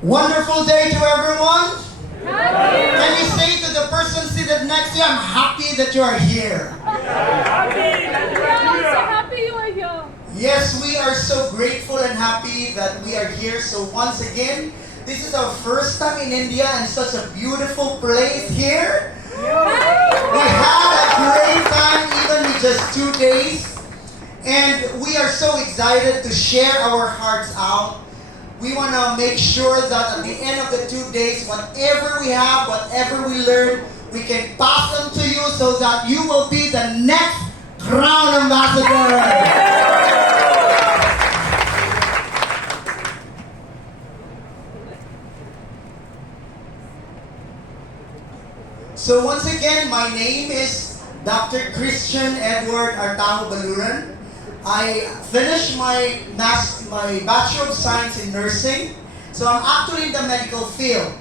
Wonderful day to everyone. Can you say to the person seated next to you, I'm happy that you are here. Yes, we are so grateful and happy that we are here. So once again, this is our first time in India and such a beautiful place here. We had a great time even with just 2 days. And we are so excited to share our hearts out. We want to make sure that at the end of the 2 days, whatever we have, whatever we learn, we can pass them to you so that you will be the next Crown Ambassador. So once again, my name is Dr. Christian Edward Artao Baluran. I finished my Bachelor of Science in Nursing. So I'm actually in the medical field.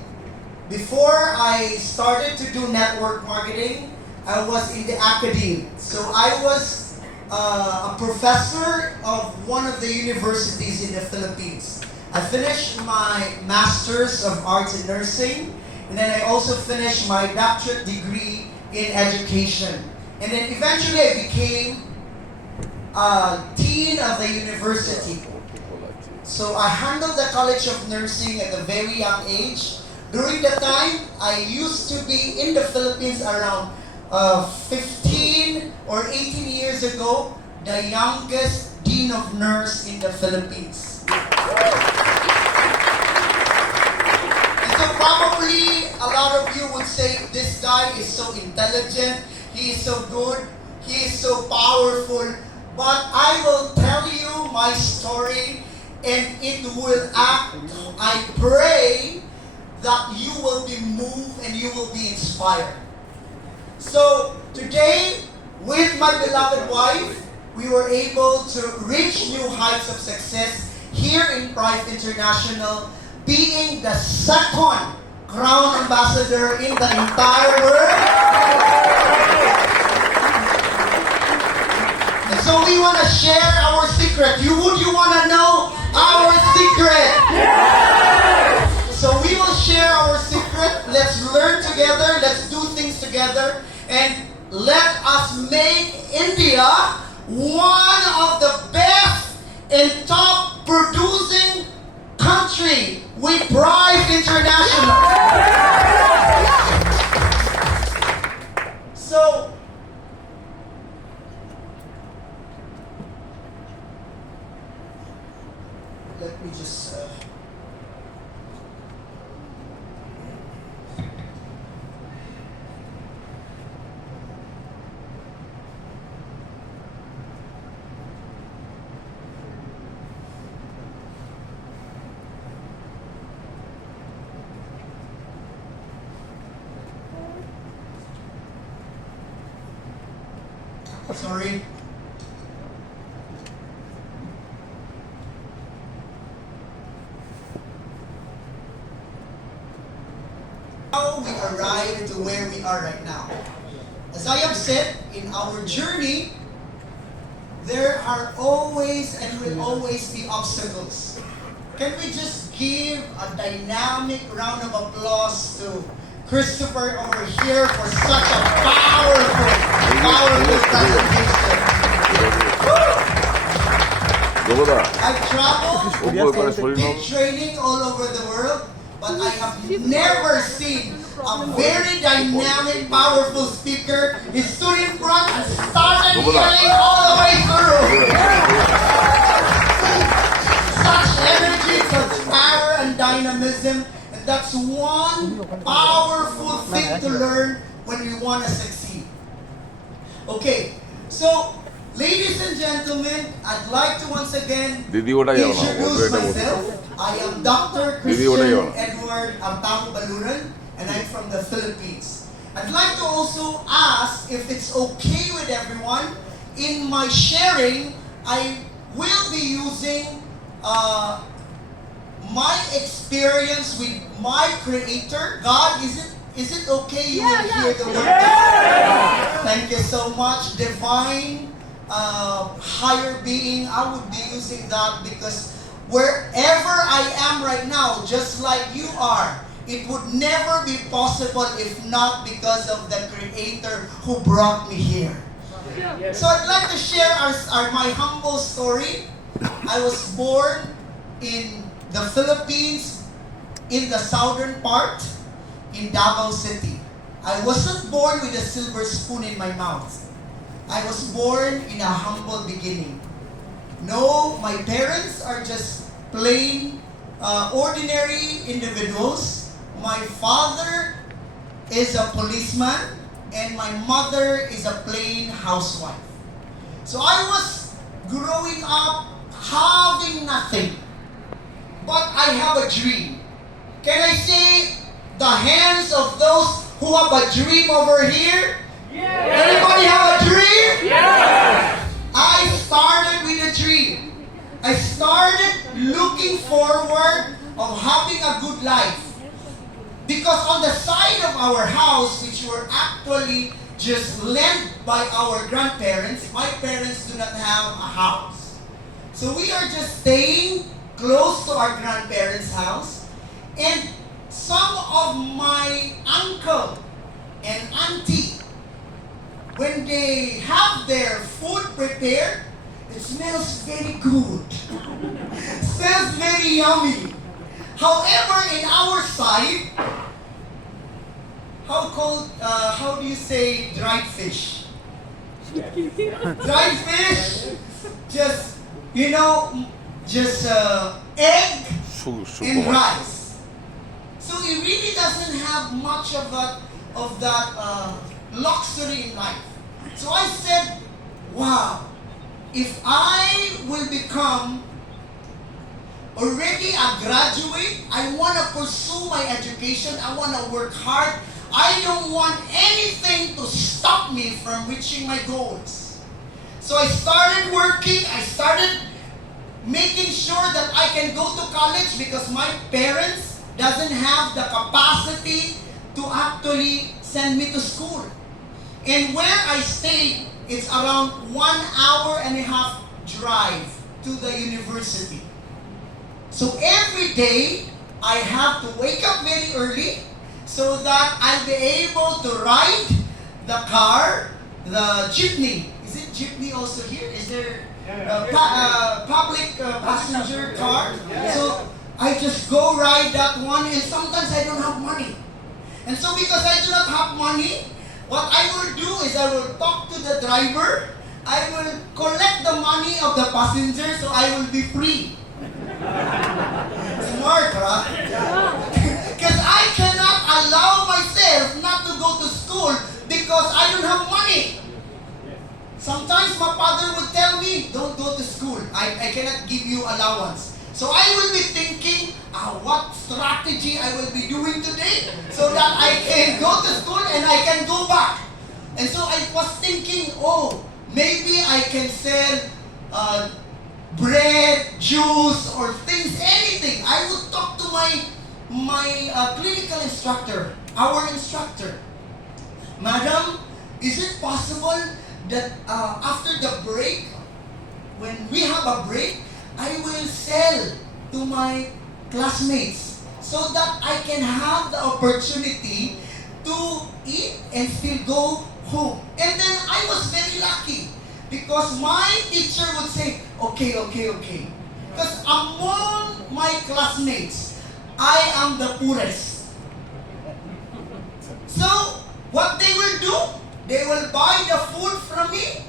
Before I started to do network marketing, I was in the academe. So I was a professor of one of the universities in the Philippines. I finished my Master's of Arts in Nursing. And then I also finished my doctorate degree in education. And then eventually I became dean of the university. So I handled the College of Nursing at a very young age. During the time, I used to be in the Philippines around 15 or 18 years ago, the youngest dean of nurse in the Philippines. So probably a lot of you would say, this guy is so intelligent, he is so good, he is so powerful. But I will tell you my story and it will act, I pray that you will be moved and you will be inspired. So today, with my beloved wife, we were able to reach new heights of success here in Pride International, being the second Crown Ambassador in the entire world. And so we want to share our secret. You want to know our secret? So we will share our secret. Let's learn together. Let's do things together. And let us make India one of the best and top producing country with Pride International. So, let me just sorry. How we arrived to where we are right now. As I have said, in our journey, there are always and will always be obstacles. Can we just give a dynamic round of applause to Christopher over here for such a powerful presentation. I've traveled, did training all over the world, but I have never seen a very dynamic, powerful speaker. He stood in front and started yelling all the way through. Such energy, such power and dynamism. That's one powerful thing to learn when we want to succeed. Okay, so ladies and gentlemen, I'd like to once again introduce myself. I am Dr. Christian Edward Artao Baluran, and I'm from the Philippines. I'd like to also ask if it's okay with everyone. In my sharing, I will be using my experience with my Creator, God. Is it okay you will hear the word? Thank you so much. Divine higher being, I would be using that because wherever I am right now, just like you are, it would never be possible if not because of the Creator who brought me here. So I'd like to share my humble story. I was born in the Philippines, in the southern part, in Davao City. I wasn't born with a silver spoon in my mouth. I was born in a humble beginning. No, my parents are just plain, ordinary individuals. My father is a policeman, and my mother is a plain housewife. So I was growing up having nothing, but I have a dream. Can I see the hands of those who have a dream over here? Yeah. Anybody have a dream? Yeah. I started with a dream. I started looking forward of having a good life. Because on the side of our house, which were actually just lent by our grandparents, my parents do not have a house. So we are just staying close to our grandparents' house. And some of my uncle and auntie, when they have their food prepared, it smells very good. Smells very yummy. However, in our side, how do you say dried fish? Dried fish, just, egg and rice. So it really doesn't have much of that luxury in life. So I said, wow, if I will become already a graduate, I want to pursue my education, I want to work hard, I don't want anything to stop me from reaching my goals. So I started working, I started making sure that I can go to college because my parents doesn't have the capacity to actually send me to school. And where I stayed, it's around 1 hour and a half drive to the university. So every day, I have to wake up very early so that I'll be able to ride the car, the jeepney. Is it jeepney also here? Is there public passenger car? So I just go ride that one, and sometimes I don't have money. And so because I do not have money, what I will do is I will talk to the driver, I will collect the money of the passenger so I will be free. Smart, huh? Because I cannot allow myself not to go to school because I don't have money. Sometimes my father would tell me, don't go to school. I cannot give you allowance. So I will be thinking, what strategy I will be doing today so that I can go to school and I can go back. And so I was thinking, maybe I can sell bread, juice, or things, anything. I would talk to my clinical instructor, our instructor. Madam, is it possible that after the break, when we have a break, I will sell to my classmates so that I can have the opportunity to eat and still go home. And then I was very lucky because my teacher would say, okay. Because among my classmates, I am the poorest. So, what they will do, they will buy the food from me,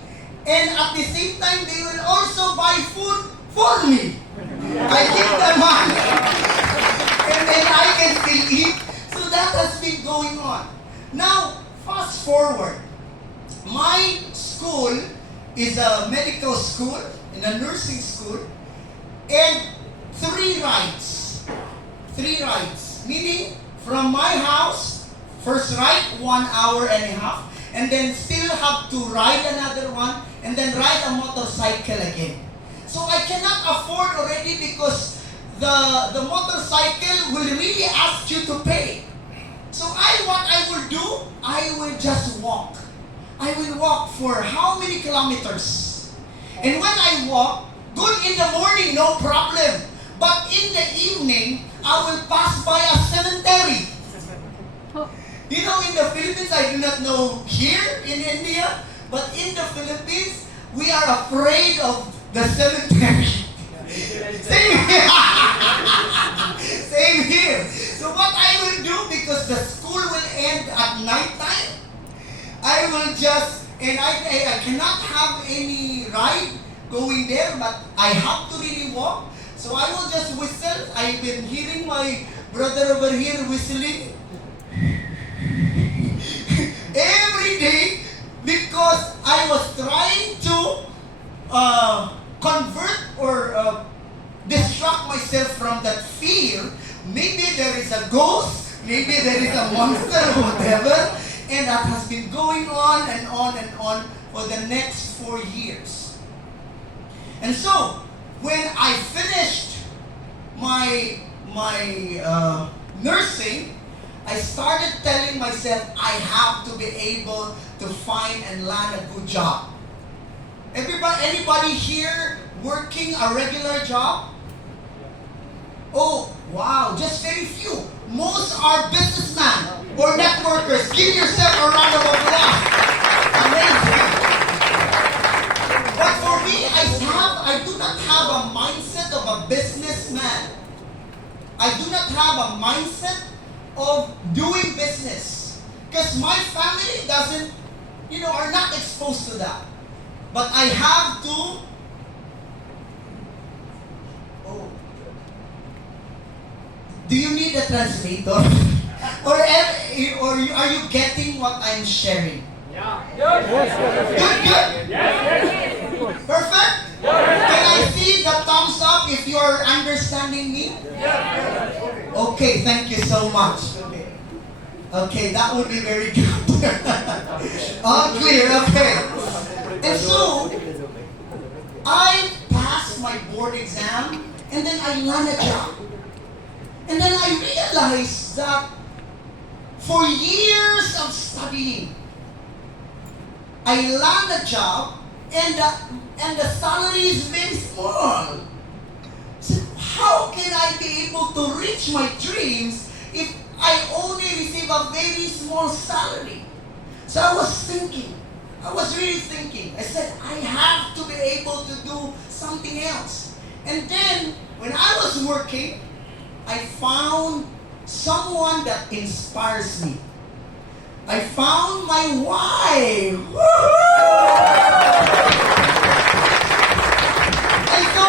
and at the same time, they will also buy food for me. I give them money, and then I can still eat. So that has been going on. Now, fast forward. My school is a medical school, and a nursing school, and 3 rides. 3 rides. Meaning, from my house, first ride, 1 hour and a half, and then still have to ride another one, and then ride a motorcycle again. So I cannot afford already because the motorcycle will really ask you to pay. So what I will do, I will just walk. I will walk for how many kilometers? And when I walk, good in the morning, no problem. But in the evening, I will pass by a cemetery. You know, in the Philippines, I do not know here in India, but in the Philippines, we are afraid of the cemetery. Same here. Same here. So what I will do, because the school will end at night time, I will just, and I cannot have any ride going there, but I have to really walk. So I will just whistle. I've been hearing my brother over here whistling every day because I was trying to convert or distract myself from that fear. Maybe there is a ghost, maybe there is a monster or whatever, and that has been going on and on and on for the next 4 years. And so, when I finished my nursing, I started telling myself I have to be able to find and land a good job. Anybody here working a regular job? Oh, wow, just very few. Most are businessmen or networkers. Give yourself a round of applause. Amazing. But for me, I do not have a mindset of a businessman. I do not have a mindset of doing business. Because my family doesn't, are not exposed to that. But I have to. Oh. Do you need a translator? or are you getting what I'm sharing? Yeah. Good? Yes. Perfect? Can I see the thumbs up if you are understanding me? Okay, thank you so much. Okay, that would be very good. All clear, okay. And so, I passed my board exam, and then I landed a job. And then I realized that for years of studying, I land a job, and the salary is very small. So how can I be able to reach my dreams if I only receive a very small salary? So I was really thinking. I said, I have to be able to do something else. And then, when I was working, I found someone that inspires me. I found my wife. And so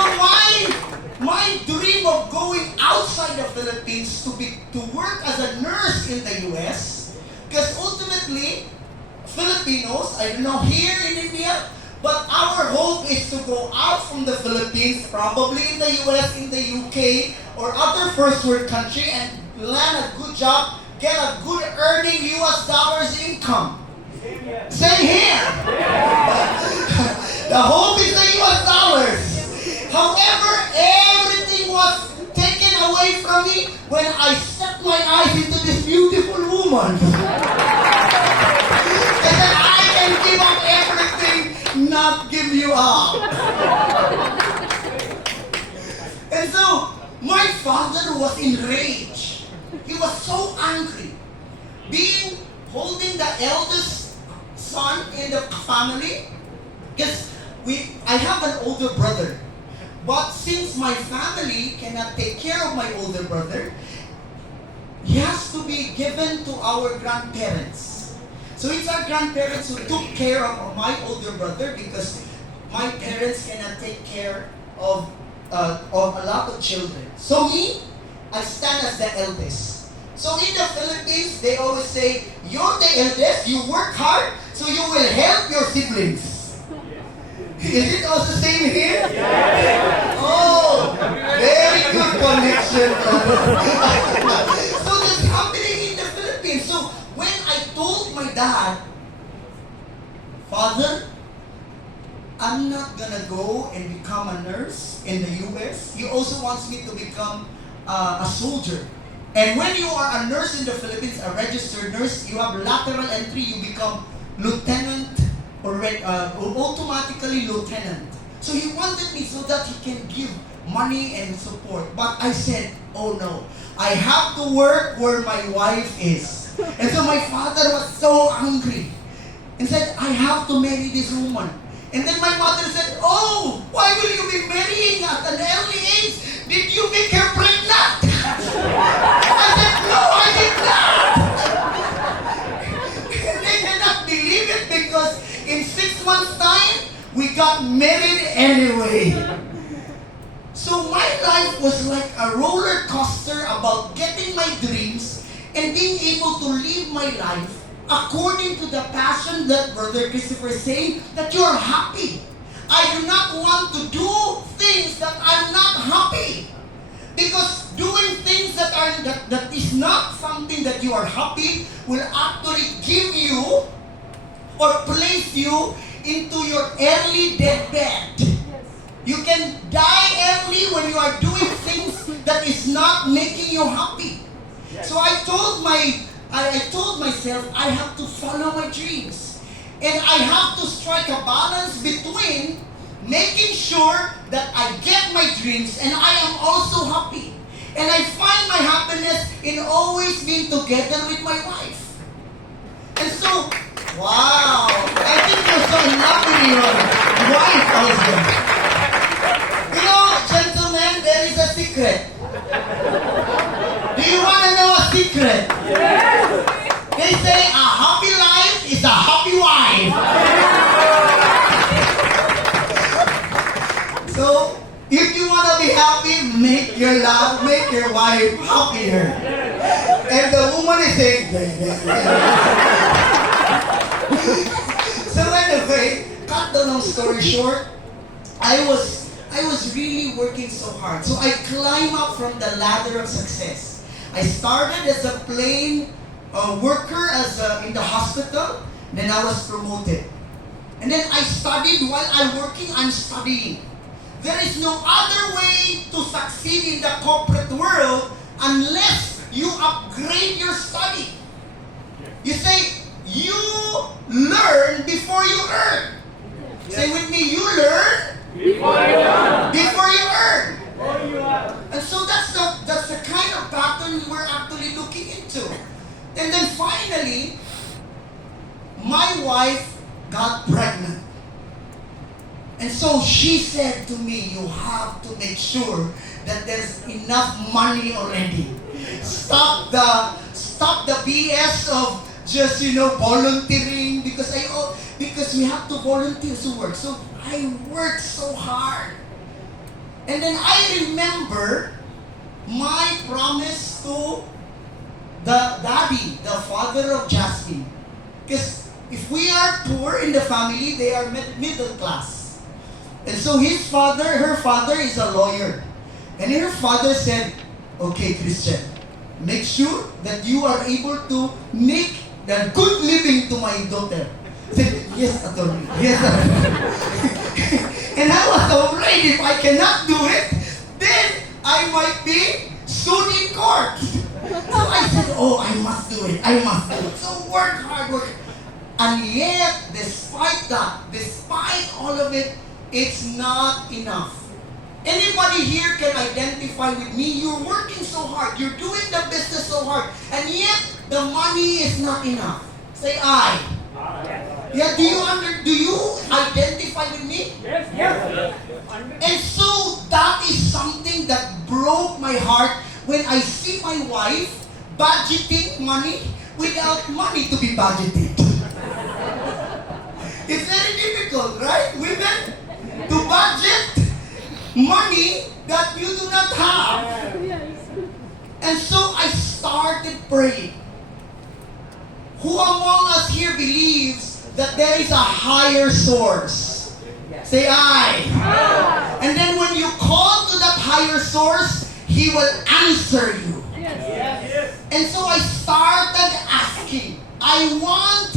my dream of going outside the Philippines to work as a nurse in the US, because ultimately, Filipinos, I don't know here in India, but our hope is to go out from the Philippines, probably in the US, in the UK, or other first world country, and land a good job, get a good earning US dollars income. Same here. The hope is the US dollars. However, everything was taken away from me when I set my eyes into this beautiful woman. And then I can give up everything, not give you up. And so, my father was enraged. He was so angry. Holding the eldest son in the family, because I have an older brother. But since my family cannot take care of my older brother, he has to be given to our grandparents. So it's our grandparents who took care of my older brother because my parents cannot take care of a lot of children. So me, I stand as the eldest. So in the Philippines, they always say, you're the eldest, you work hard, so you will help your siblings. Is it also the same here? Oh, very good connection. So that's happening in the Philippines. So when I told my dad, Father, I'm not gonna go and become a nurse in the US. He also wants me to become a soldier. And when you are a nurse in the Philippines, a registered nurse, you have lateral entry, you become lieutenant or automatically lieutenant. So he wanted me so that he can give money and support. But I said, oh no, I have to work where my wife is. And so my father was so angry and said, I have to marry this woman. And then my mother said, oh, why will you be marrying at an early age? Did you make her pregnant? I said, no, I did not. And they cannot believe it because in 6 months' time, we got married anyway. So my life was like a roller coaster about getting my dreams and being able to live my life according to the passion that Brother Christopher is saying, that you are happy. I do not want to do things that I'm not happy. Because doing things that is not something that you are happy will actually give you or place you into your early deathbed. You can die early when you are doing things that is not making you happy. So I told myself I have to follow my dreams. And I have to strike a balance between making sure that I get my dreams and I am also happy. And I find my happiness in always being together with my wife. And so, wow, I think you're so in love with your wife also. You know, gentlemen, there is a secret. Do you want to know a secret? They say a happy life is a happy wife. So, if you want to be happy, make your wife happier. And the woman is saying, So anyway, cut the long story short, I was really working so hard. So I climbed up from the ladder of success. I started as a plain worker in the hospital. Then I was promoted. And then I studied while I'm studying. There is no other way to succeed in the corporate world unless you upgrade your study. You say, you learn before you earn. Say with me, you learn before you earn. And so that's the kind of pattern we're actually looking into. And then finally, my wife got pregnant. And so she said to me, you have to make sure that there's enough money already. Stop the BS of just, volunteering because we have to volunteer to work. So I worked so hard. And then I remember my promise to the daddy, the father of Jasmine. Because if we are poor in the family, they are middle class. And so her father is a lawyer. And her father said, okay, Christian, make sure that you are able to make a good living to my daughter. I said, yes, attorney. Yes, attorney. And I was afraid if I cannot do it, then I might be sued in court. So I said, oh, I must do it. So work hard. And yet, despite all of it, it's not enough. Anybody here can identify with me. You're working so hard. You're doing the business so hard. And yet, the money is not enough. Say, I. Yeah, do you identify with me? Yes. And so, that is something that broke my heart when I see my wife budgeting money without money to be budgeted. It's very difficult, right, women? To budget money that you do not have. And so I started praying. Who among us here believes that there is a higher source? Say I. And then when you call to that higher source, He will answer you. And so I started asking. I want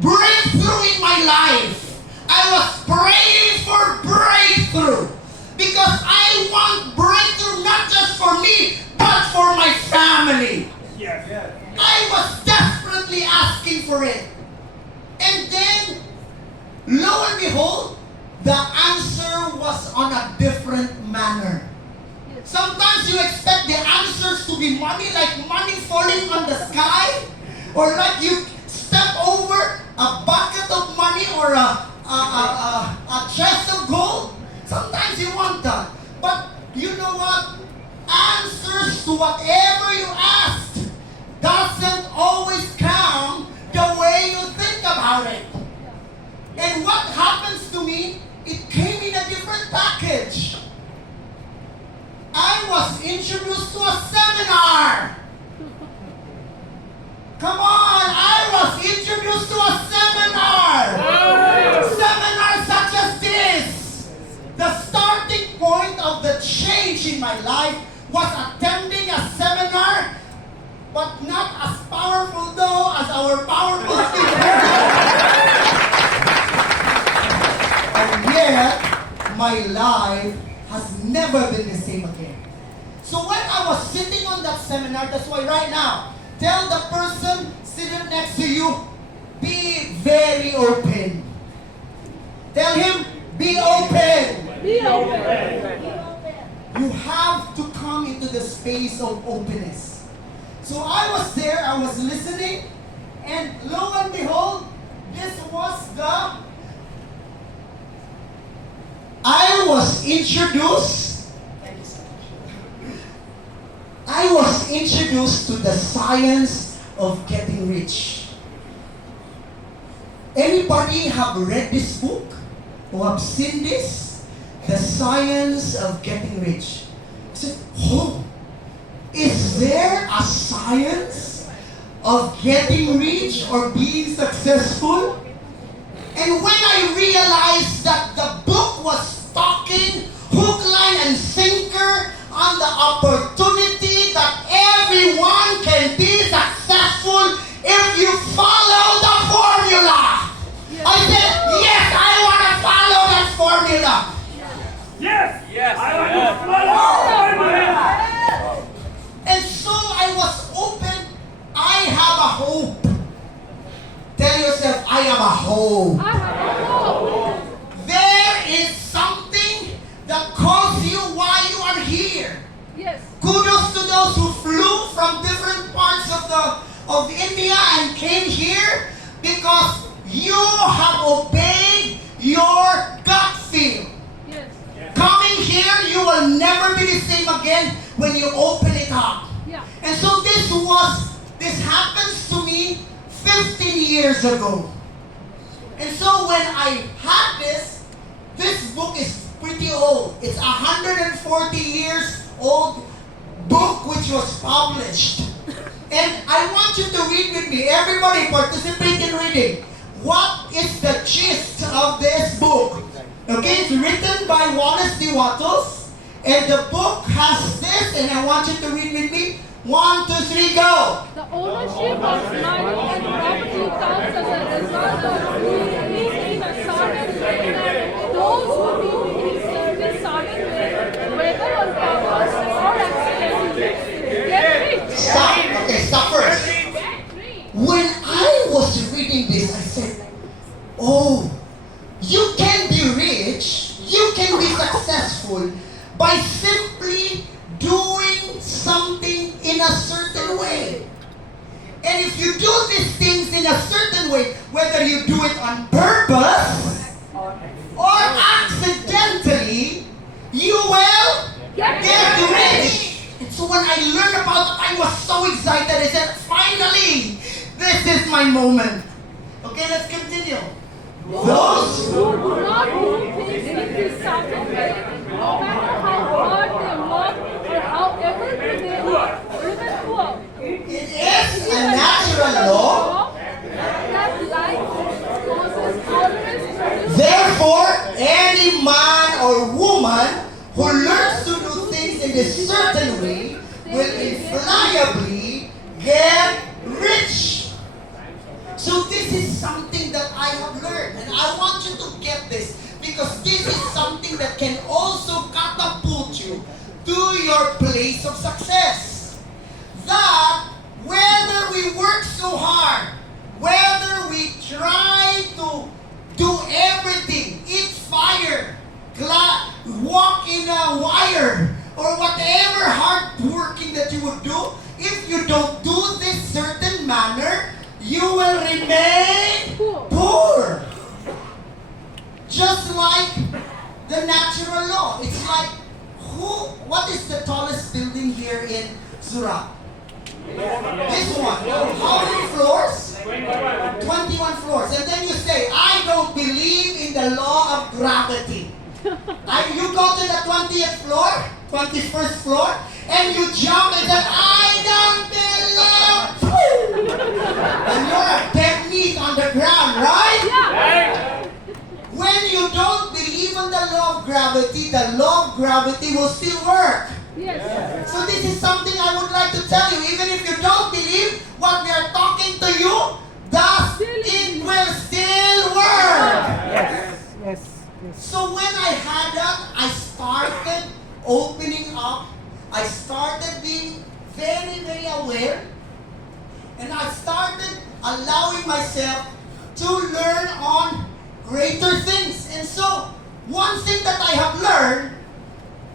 breakthrough in my life. I was praying for breakthrough because I want breakthrough not just for me, but for my family. I was desperately asking for it. And then, lo and behold, the answer was on a different manner. Sometimes you expect the answers to be money, like money falling on the sky, or like you step over a bucket of money or a chest of gold. Sometimes you want that. But you know what? Answers to whatever you asked doesn't always come the way you think about it. And what happens to me, it came in a different package. I was introduced to a seminar. Come on, I was introduced to a seminar. Seminar such as this. The starting point of the change in my life was attending a seminar, but not as powerful though as our powerful speaker. And yet, my life has never been the same again. So when I was sitting on that seminar, that's why right now, tell the person sitting next to you, be very open. Tell him, be open. Be open. You have to come into the space of openness. So I was there, I was listening, and lo and behold, this was I was introduced to the science of getting rich. Anybody have read this book or have seen this? The Science of Getting Rich. I said, oh, is there a science of getting rich or being successful? And when I realized that the book was talking hook, line, and sinker on the opportunity that everyone can be successful if you follow the formula. I said, yes, I want to follow that formula. Yes! Yes! I want to follow! And so I was open. I have a hope. Tell yourself, I have a hope. I have a hope. There is something that calls you why you are here. Yes. Kudos to those who flew from different parts of India and came here because you have obeyed your gut feel. Yes. Coming here, you will never be the same again when you open it up. Yeah. And so this happens to me 15 years ago. And so when I had this book is pretty old. It's 140 years old book which was published. And I want you to read with me. Everybody participate in reading. What is the gist of this book? Okay, it's written by Wallace D. Wattles. And the book has this, and I want you to read with me. 1, 2, 3, go! The ownership of money and property comes as a result of being in a certain way that those who do things in this certain way, whether on purpose or accidentally, get rich. Stop. Okay, stop first. Get rich. When I was reading this, I said, oh, you can be rich, you can be successful by simply doing something in a certain way. And if you do these things in a certain way, whether you do it on purpose or accidentally, you will get rich. And so when I learned about it, I was so excited. I said, finally, this is my moment. Okay, let's continue. Those Who do not do things in this certain way, no matter how hard they work or however they work, even poor. it is a natural law. That life causes always produce. Therefore, any man or woman who learns to do things in a certain way will infallibly get rich. So this is something that I have learned, and I want you to get this because this is something that can also catapult you to your place of success. That whether we work so hard, whether we try to do everything, eat fire, a wire or whatever hard working that you would do, if you don't do this certain manner, you will remain poor. Just like the natural law. It's like, what is the tallest building here in Zurich? This one. How many floors? 21 floors. And then you say, I don't believe in the law of gravity. And you go to the 20th floor, 21st floor, and you jump and say, I don't believe. And you're a dead meat on the ground, right? Yeah. When you don't believe in the law of gravity will still work. Yes. So this is something I would like to tell you. Even if you don't believe what we are talking to you, it will still work. Yes. So when I had that, I started opening up. I started being very, very aware. And I started allowing myself to learn on greater things. And so, one thing that I have learned,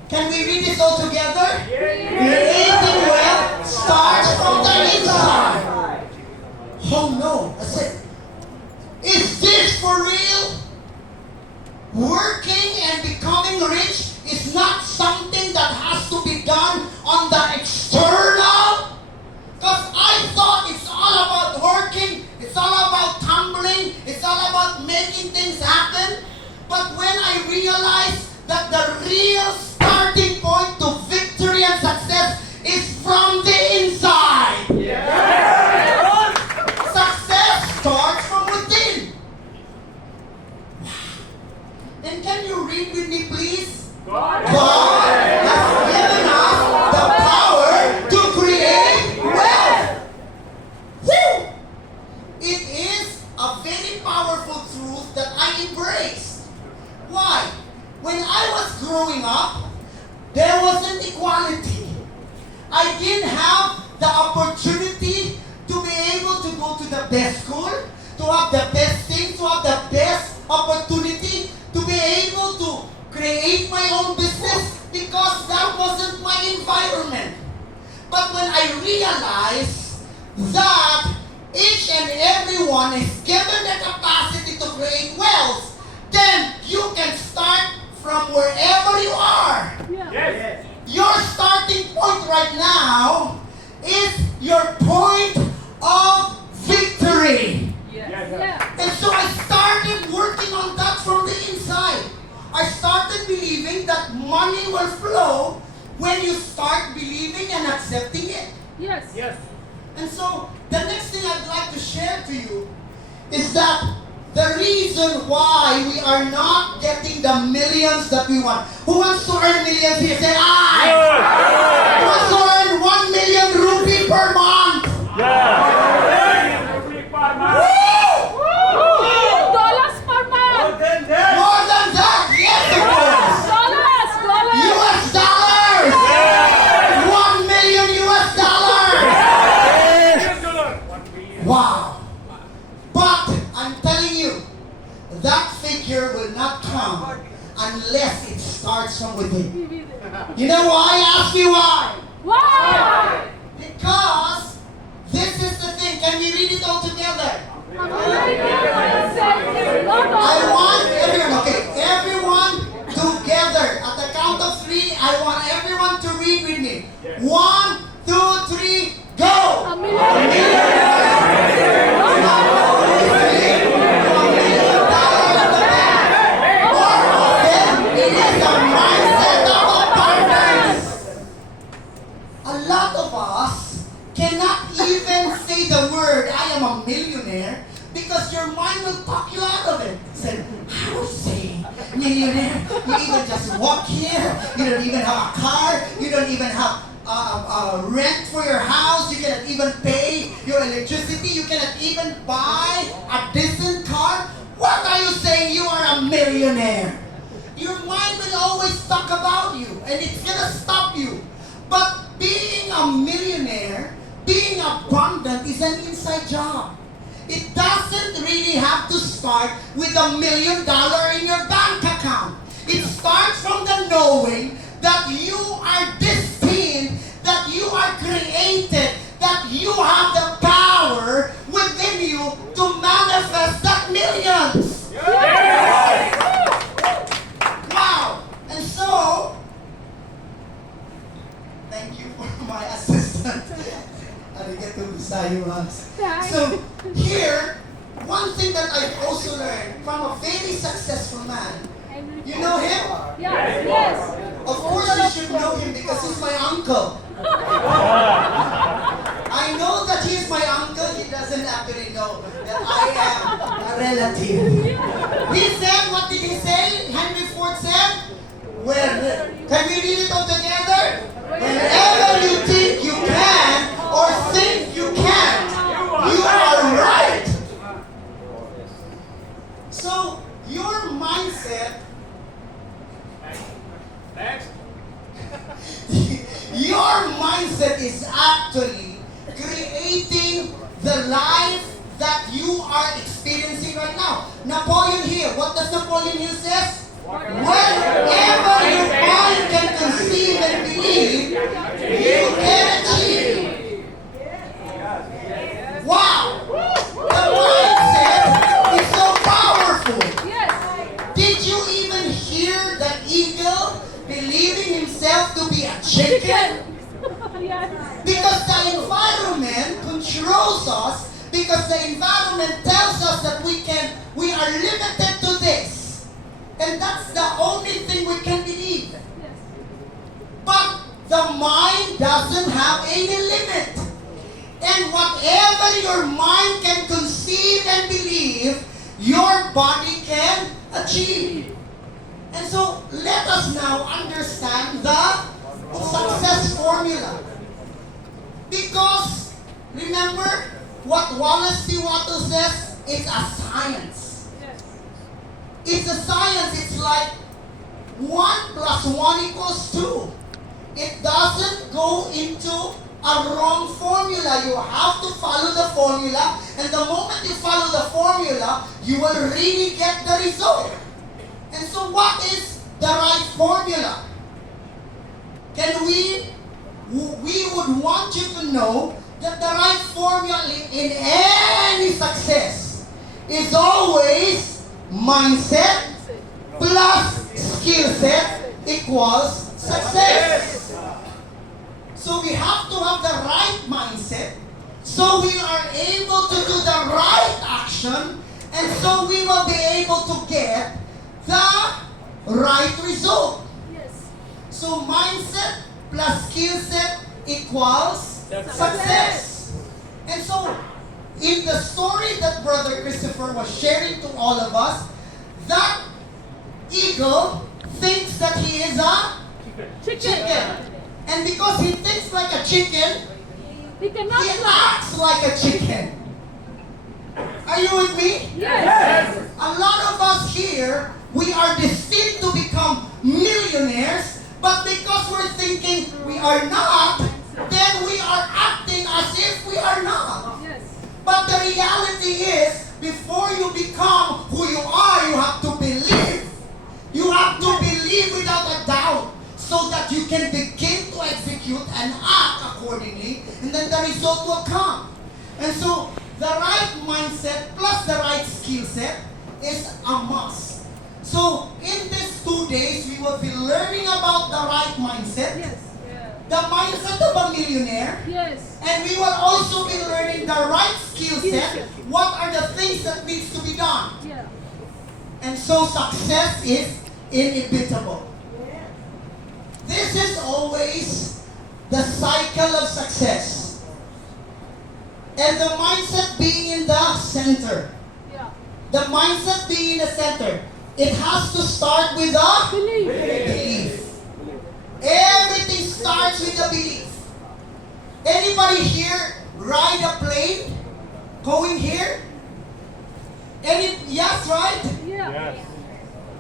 can we read this all together? Creating wealth starts from the inside. Oh no, I said, is this for real? Working and becoming rich is not something that has to be done on the external. Because I thought it's all about working, it's all about tumbling, it's all about making things happen. But when I realized that the real starting point to victory and success is from the inside. Success starts from within. And can you read with me, please? God has given us the power to create wealth. Woo! It is a very powerful truth that I embraced. Why? When I was growing up, there wasn't equality. I didn't have the opportunity to be able to go to the best school, to have the best things, to have the best opportunity, to be able to create my own business because that wasn't my environment. But when I realized that each and everyone is given the capacity to create wealth, then you can start from wherever you are. Yeah. Your starting point right now is your point of victory. Yeah. And so I started working on that from the inside. I started believing that money will flow when you start believing and accepting it. Yes. And so the next thing I'd like to share to you is that the reason why we are not getting the millions that we want. Who wants to earn millions here? Say, I! Who wants to earn 1 million rupee per month? Dollars per month. More than that! Yes, of course! Dollars. US dollars! 1 million US dollars! Wow! But I'm telling you, that figure will not come unless it starts from within. You know why? Ask me why. Why? Because this is the thing. Can we read it all together? I want everyone together. At the count of 3, I want everyone to read with me. 1, 2, 3, go! A million. A lot of us cannot even say the word, I am a millionaire, because your mind will talk you out of it. Say, I would say millionaire. You even just walk here. You don't even have a car. You don't even have rent for your house. You cannot even pay your electricity. You cannot even buy a decent car. What are you saying? You are a millionaire. Your mind will always talk about you, and it's gonna stop you. But being a millionaire, being abundant is an inside job. It doesn't really have to start with $1 million in your bank account. It starts from the knowing are destined, that you are created, that you have the power within you to manifest that millions. Wow! And so, thank you for my assistant. Arigato gozaimasu. So, here, one thing that I've also learned from a very successful man, you know him? Yes, yes. Of course you should know him because he's my uncle. I know that he's my uncle. He doesn't actually know that I am a relative. He said, what did he say? Henry Ford said, can we read it all together? Whenever you think you can or think you can't, you are right. So, your mindset, Next. your mindset is actually creating the life that you are experiencing right now. Napoleon Hill, what does Napoleon Hill says? Whatever your mind can conceive and believe, you can achieve. Wow! The mindset is so powerful. Yes. Did you even hear the eagle believing himself to be a chicken? Yes. Because the environment controls us, because the environment tells us that we are limited to this. And that's the only thing we can believe. Yes. But the mind doesn't have any limit. And whatever your mind can conceive and believe, your body can achieve. And so, let us now understand the success formula. Because, remember what Wallace P. Watto says? It's a science. Yes. It's a science. It's like 1 plus 1 equals 2. It doesn't go into a wrong formula. You have to follow the formula, and the moment you follow the formula, you will really get the result. And so what is the right formula? We would want you to know that the right formula in any success is always mindset plus skill set equals success. So we have to have the right mindset, so we are able to do the right action, and so we will be able to get the right result. Yes. So mindset plus skill set equals success. And so, in the story that Brother Christopher was sharing to all of us, that eagle thinks that he is a chicken. And because he thinks like a chicken, He cannot he fly. acts like a chicken. Are you with me? Yes. A lot of us here, we are destined to become millionaires, but because we're thinking we are not, then we are acting as if we are not. Yes. But the reality is, before you become who you are, you have to believe. You have to believe without a doubt, so that you can begin to execute and act accordingly, and then the result will come. And so, the right mindset plus the right skill set is a must. So, in these 2 days, we will be learning about the right mindset, Yes. Yeah. the mindset of a millionaire, Yes. and we will also be learning the right skill set. What are the things that needs to be done? Yeah. And so success is inevitable. This is always the cycle of success. And the mindset being in the center. Yeah. The mindset being in the center. It has to start with a Believe. belief. Everything starts with a belief. Anybody here ride a plane going here? Yes, right? Yeah. Yes.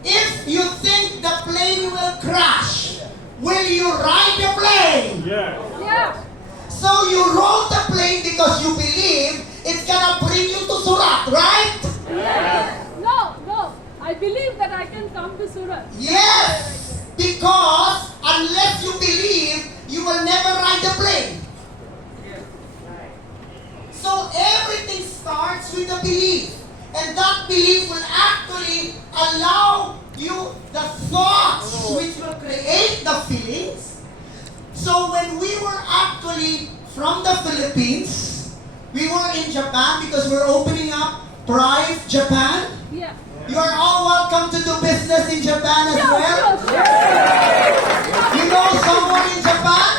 If you think the plane will crash, will you ride the plane? Yes. Yeah. So you rode the plane because you believe it's gonna bring you to Surat, right? Yes. No, no. I believe that I can come to Surat. Yes, because unless you believe belief. And that belief will actually allow you the thoughts which will create the feelings. So when we were actually from the Philippines, we were in Japan because we're opening up Thrive Japan. Yeah. You are all welcome to do business in Japan as Sure, well. sure, sure. You know someone in Japan?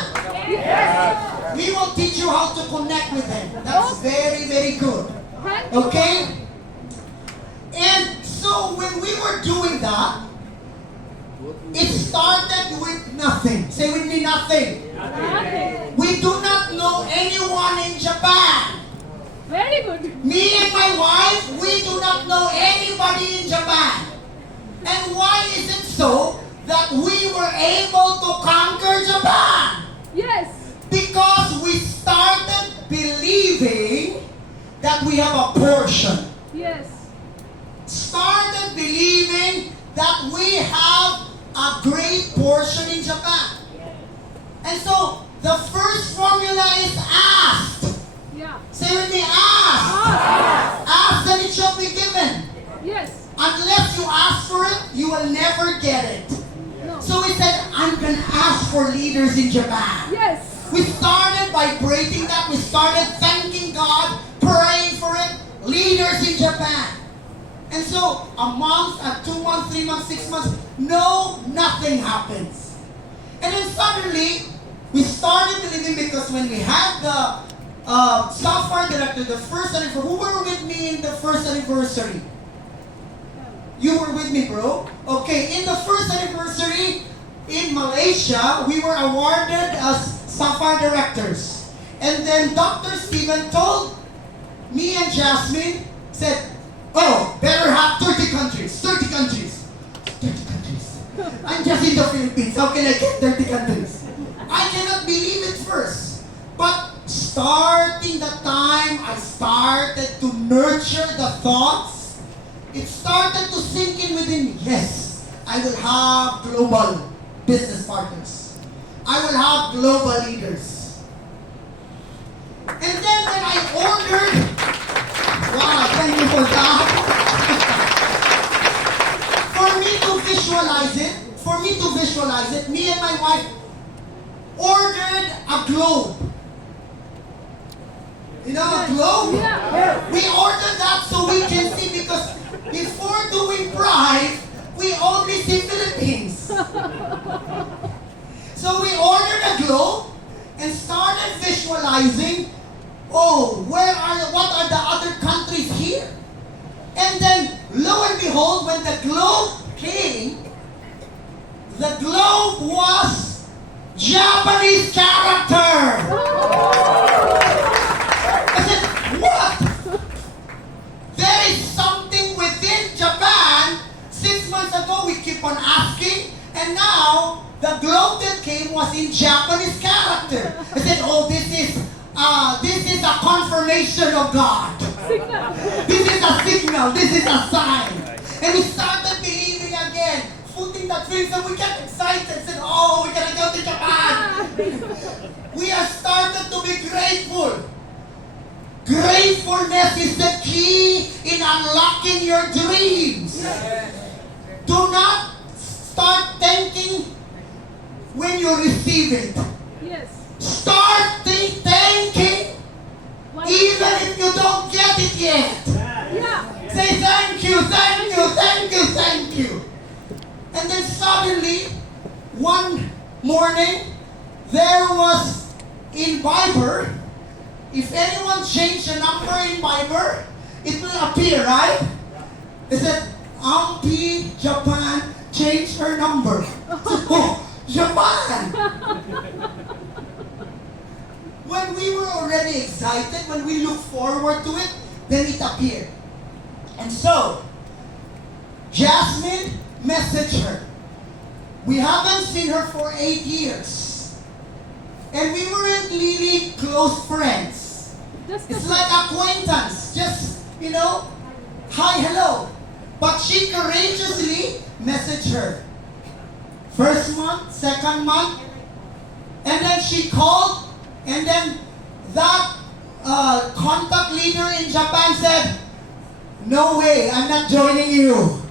Yes. We will teach you how to connect with them. That's very, very good. Thank you. Okay? And so when we were doing that, it started with nothing. Say with me, nothing. Nothing. We do not know anyone in Japan. Very good. Me and my wife, we do not know anybody in Japan. And why is it so that we were able to conquer Japan? Yes. Because we started believing that we have a portion. Yes. Started believing that we have a great portion in Japan. And so, the first formula is asked. Yeah. Say with me, ask. Ask and it shall be given. Yes. Unless you ask for it, you will never get it. No. So we said, I'm going to ask for leaders in Japan. Yes. We started by breaking that. We started thanking God, praying for it. Leaders in Japan. And so, a month, 2 months, 3 months, 6 months, nothing happens. And then suddenly, we started believing because when we had the Sapphire Director, the first anniversary, who were with me in the first anniversary? You were with me, bro? Okay, in the first anniversary in Malaysia, we were awarded as Sapphire Directors. And then Dr. Stephen told me and Jasmine, said, oh, better have 30 countries. 30 countries. 30 countries. I'm just in the Philippines. How can I get 30 countries? I cannot believe it first. But starting the time I started to nurture the thoughts, it started to sink in within me. Yes, I will have global business partners. I will have global leaders. And then when I ordered, wow, thank you for that. For me to visualize it, me and my wife ordered a globe. You know a globe? Yeah. We ordered that so we can see, because before doing Pride, we only see Philippines. So we ordered a globe and started visualizing, oh, what are the other countries here? And then, lo and behold, when the globe came, the globe was Japanese character. I said, what? There is something within Japan. 6 months ago, we keep on asking, and now the globe that came was in Japanese character. I said, oh, this is a confirmation of God. Signal. This is a signal. This is a sign. And we started believing again, footing the dreams, and we get excited and said, oh, we're going to go to Japan. We have started to be grateful. Gratefulness is the key in unlocking your dreams. Do not start thanking when you receive it. Yes. Start thanking even if you don't get it yet. Yeah. Say thank you, thank you, thank you, thank you. And then suddenly, one morning, there was in Viber, if anyone changed a number in Viber, it will appear, right? It said, Auntie Japan changed her number. So, oh, Japan! When we were already excited, when we looked forward to it, then it appeared. And so, Jasmine messaged her. We haven't seen her for 8 years. And we weren't really close friends. Just It's like acquaintance. Just, hi, hello. But she courageously messaged her. First month, second month, and then she called, and then that contact leader in Japan said, No way, I'm not joining you.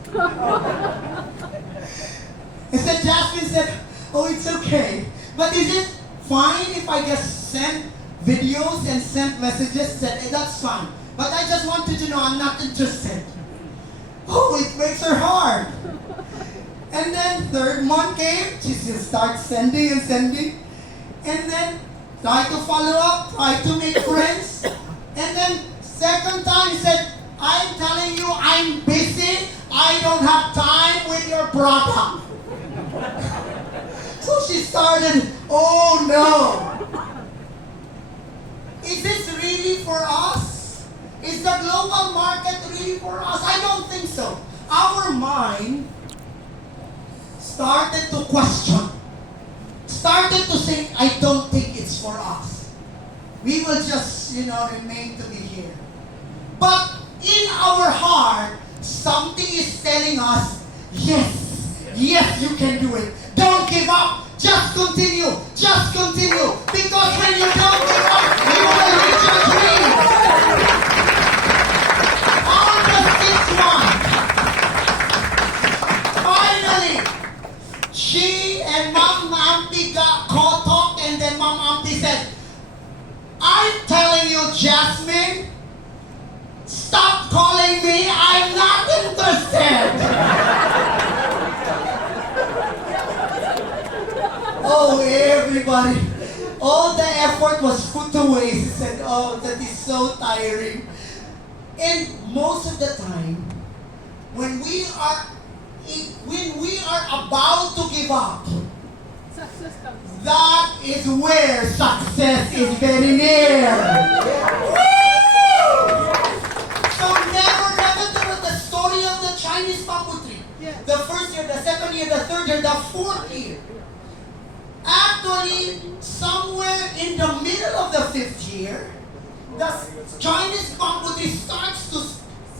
And then Jasmine said, oh, it's okay. But is it fine if I just send videos and send messages? Said, hey, that's fine. But I just wanted to know I'm not interested. Oh, it makes her hard. And then third month came, she just starts sending and sending. And then try to follow up, try to make friends. And then second time said, I'm telling you, I'm busy. I don't have time with your product. So she started, oh no. Is this really for us? Is the global market really for us? I don't think so. Our mind started to question. Started to say, I don't think it's for us. We will just, remain to be here. But in our heart, something is telling us, yes, you can do it. Don't give up. Just continue. Because when you don't give up, you will reach your dream. On the sixth one, finally, she and Mom Auntie got talk, and then Mom Auntie said, I'm telling you, Jasmine, stop calling me. I'm not interested. Oh, everybody. All the effort was put to waste. He said, oh, that is so tiring. And most of the time, when we are about to give up, Success comes. that is where success is very near. So never the story of the Chinese bamboo tree. Yes. The first year, the second year, the third year, the fourth year. Actually, somewhere in the middle of the fifth year, the Chinese bamboo tree starts to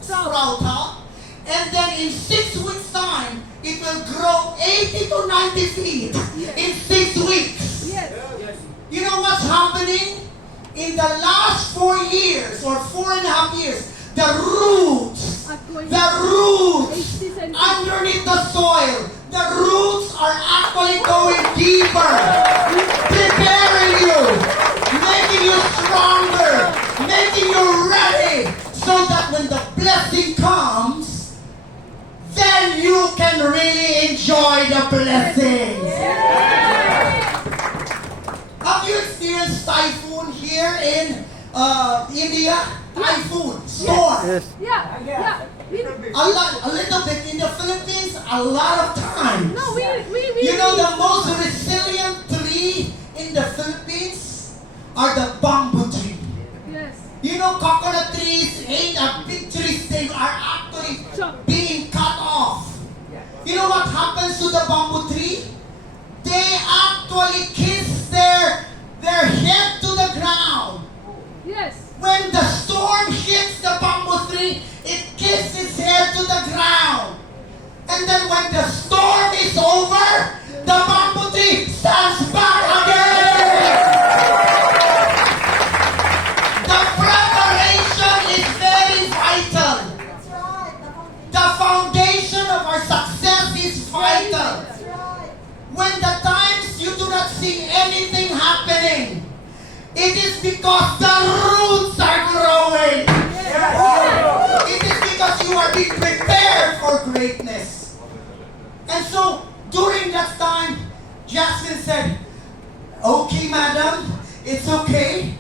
sprout up, and then in 6 weeks' time, it will grow 80 to 90 feet in 6 weeks. Yes. You know what's happening? In the last 4 years or 4.5 years, the roots underneath the soil, the roots are actually going deeper, preparing you, making you stronger, making you ready, so that when the blessing comes, then you can really enjoy the blessings. Have you experienced typhoon here in India? Typhoon, storm. Yes. Yeah. A little bit in the Philippines, a lot of times. No, we. You know the most resilient tree in the Philippines are the bamboo tree. Yes. You know coconut trees ain't a big trees, they are actually being cut off. You know what happens to the bamboo tree? They actually kiss their head to the ground. Yes. When the storm hits the bamboo tree, it kisses its head to the ground. And then when the storm is over, the bamboo tree stands back again. The preparation is very vital. The foundation of our success is vital. When the times you do not see anything happening, it is because the roots are growing. It is because you are being prepared for greatness. And so, during that time, Jasmine said, okay, madam, it's okay.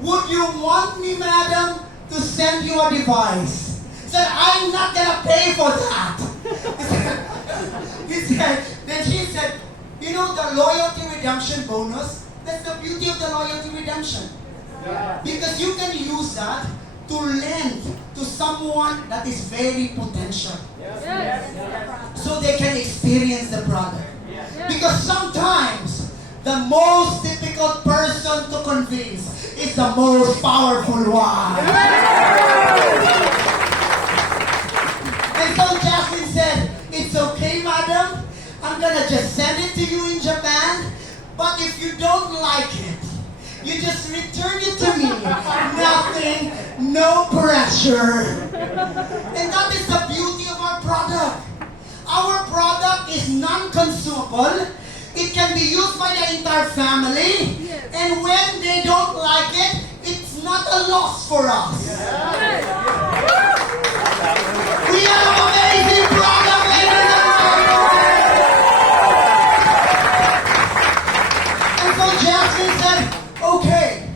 Would you want me, madam, to send you a device? He said, I'm not going to pay for that. Then she said, you know the loyalty redemption bonus? That's the beauty of the loyalty redemption. Because you can use that to lend to someone that is very potential. Yes. So they can experience the product. Yes. Because sometimes the most difficult person to convince is the most powerful one. And so Jasmine said, it's okay, madam. I'm gonna just send it to you in Japan. But if you don't like it, you just return it to me. no pressure. And that is the beauty of our product. Our product is non-consumable. It can be used by the entire family. Yes. And when they don't like it, it's not a loss for us. Yes. We have an amazing product, ladies and gentlemen. And so Jasmine said, okay,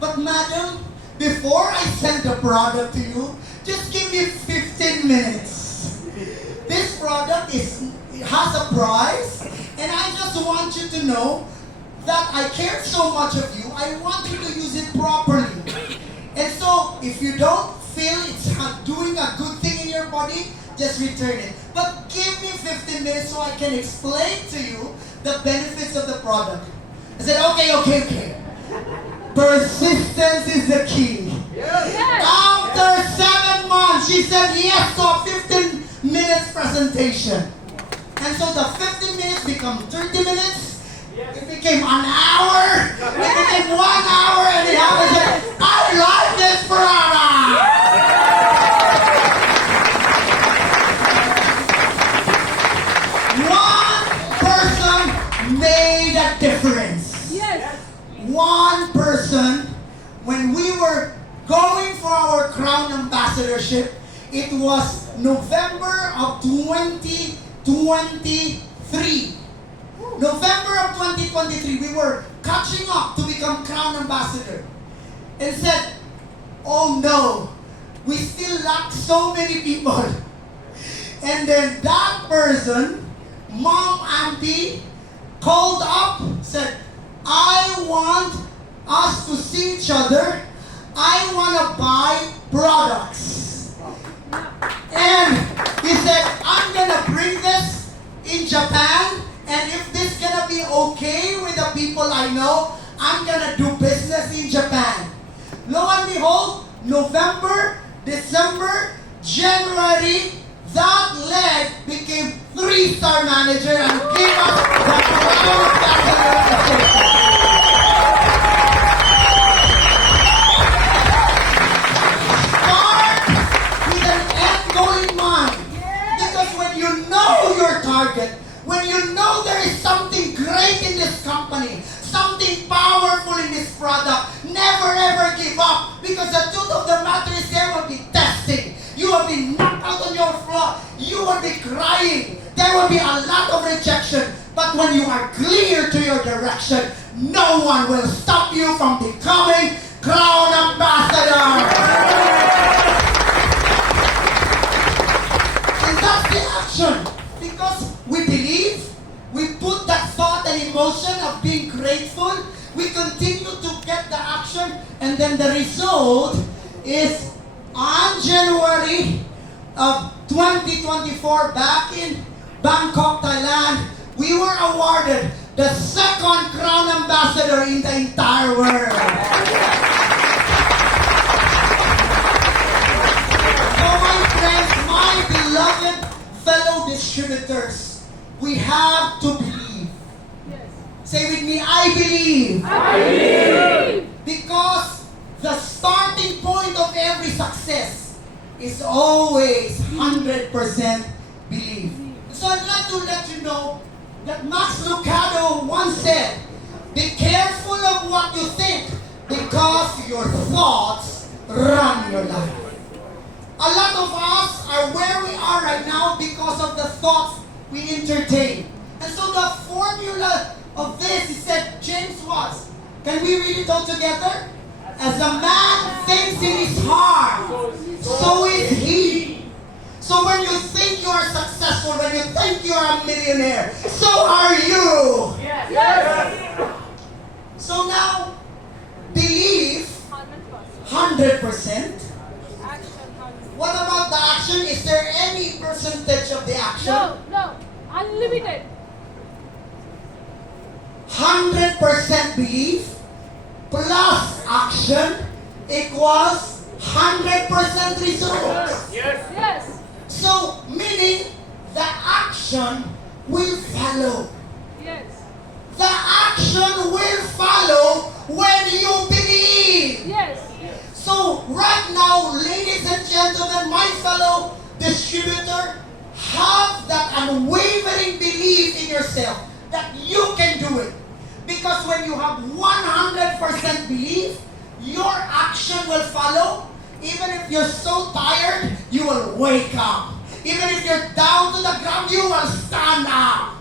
but madam, before I send the product to you, just give me 15 minutes. This product has a price, and I just want you to know that I care so much of you. I want you to use it properly. And so, if you don't feel it's doing a good thing in your body, just return it. But give me 15 minutes so I can explain to you the benefits of the product. I said, okay. Persistence is the key. Yes. After 7 months, she said yes to a 15 minutes presentation. And so the 15 minutes become 30 minutes. It became an hour. It became 1 hour and a half. I said, I like this product. One person made a difference. Yes. One person, when we were going for our Crown Ambassadorship, it was November of 2023. November of 2023, we were catching up to become Crown Ambassador. And said, oh no, we still lack so many people. And then that person, Mom Auntie, called up, said, I want us to see each other. I want to buy products. And he said, I'm going to bring this in Japan. And if this is going to be okay with the people I know, I'm going to do business in Japan. Lo and behold, November, December, January, that leg became 3-star manager and gave us the Crown Ambassador. Start with an end goal in mind. Because when you know your target, when you know there is something great in this company, something powerful in this product, never ever give up. Because the truth of the matter is there will be testing. You will be knocked out on your floor. You will be crying. There will be a lot of rejection. But when you are clear to your direction, no one will stop you from becoming Crown Ambassador. And that's the action. Because we believe, we put that thought and emotion of being grateful, we continue to get the action, and then the result is on January of 2024, back in Bangkok, Thailand, we were awarded the second Crown Ambassador in the entire world. So my friends, my beloved fellow distributors, we have to believe. Yes. Say with me, I believe. I believe. Because the starting point of every success is always 100% belief. So I'd like to let you know that Max Lucado once said, be careful of what you think because your thoughts run your life. A lot of us are where we are right now because of the thoughts we entertain. And so the formula of this, he said, James Watts, can we read it all together? As a man thinks in his heart, so is he. So when you think you are successful, when you think you are a millionaire, so are you. Yes. So now, believe 100%. Action. What about the action? Is there any percentage of the action? No. Unlimited. 100% belief plus action equals 100% results. Yes. So, meaning the action will follow. Yes. The action will follow when you believe. Yes. So, right now, ladies and gentlemen, my fellow distributor, have that unwavering belief in yourself that you can do it. Because when you have 100% belief, your action will follow. Even if you're so tired, you will wake up. Even if you're down to the ground, you will stand up.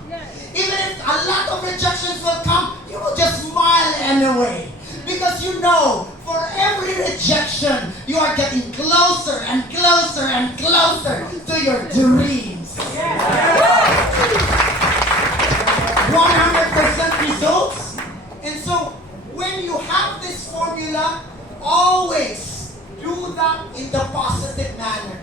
Even if a lot of rejections will come, you will just smile anyway. Because you know, for every rejection, you are getting closer and closer and closer to your dreams. 100% results. And so, when you have this formula, always do that in the positive manner.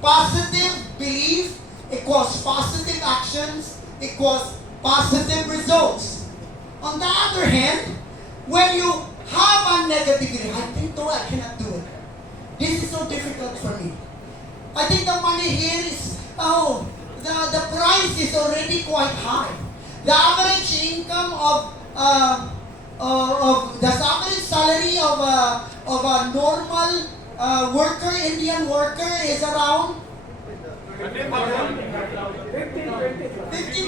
Positive belief equals positive actions equals positive results. On the other hand, when you have a negative belief, I think though I cannot do it. This is so difficult for me. I think the money here is, the price is already quite high. The average income of the average salary of a normal worker, Indian worker, is around 15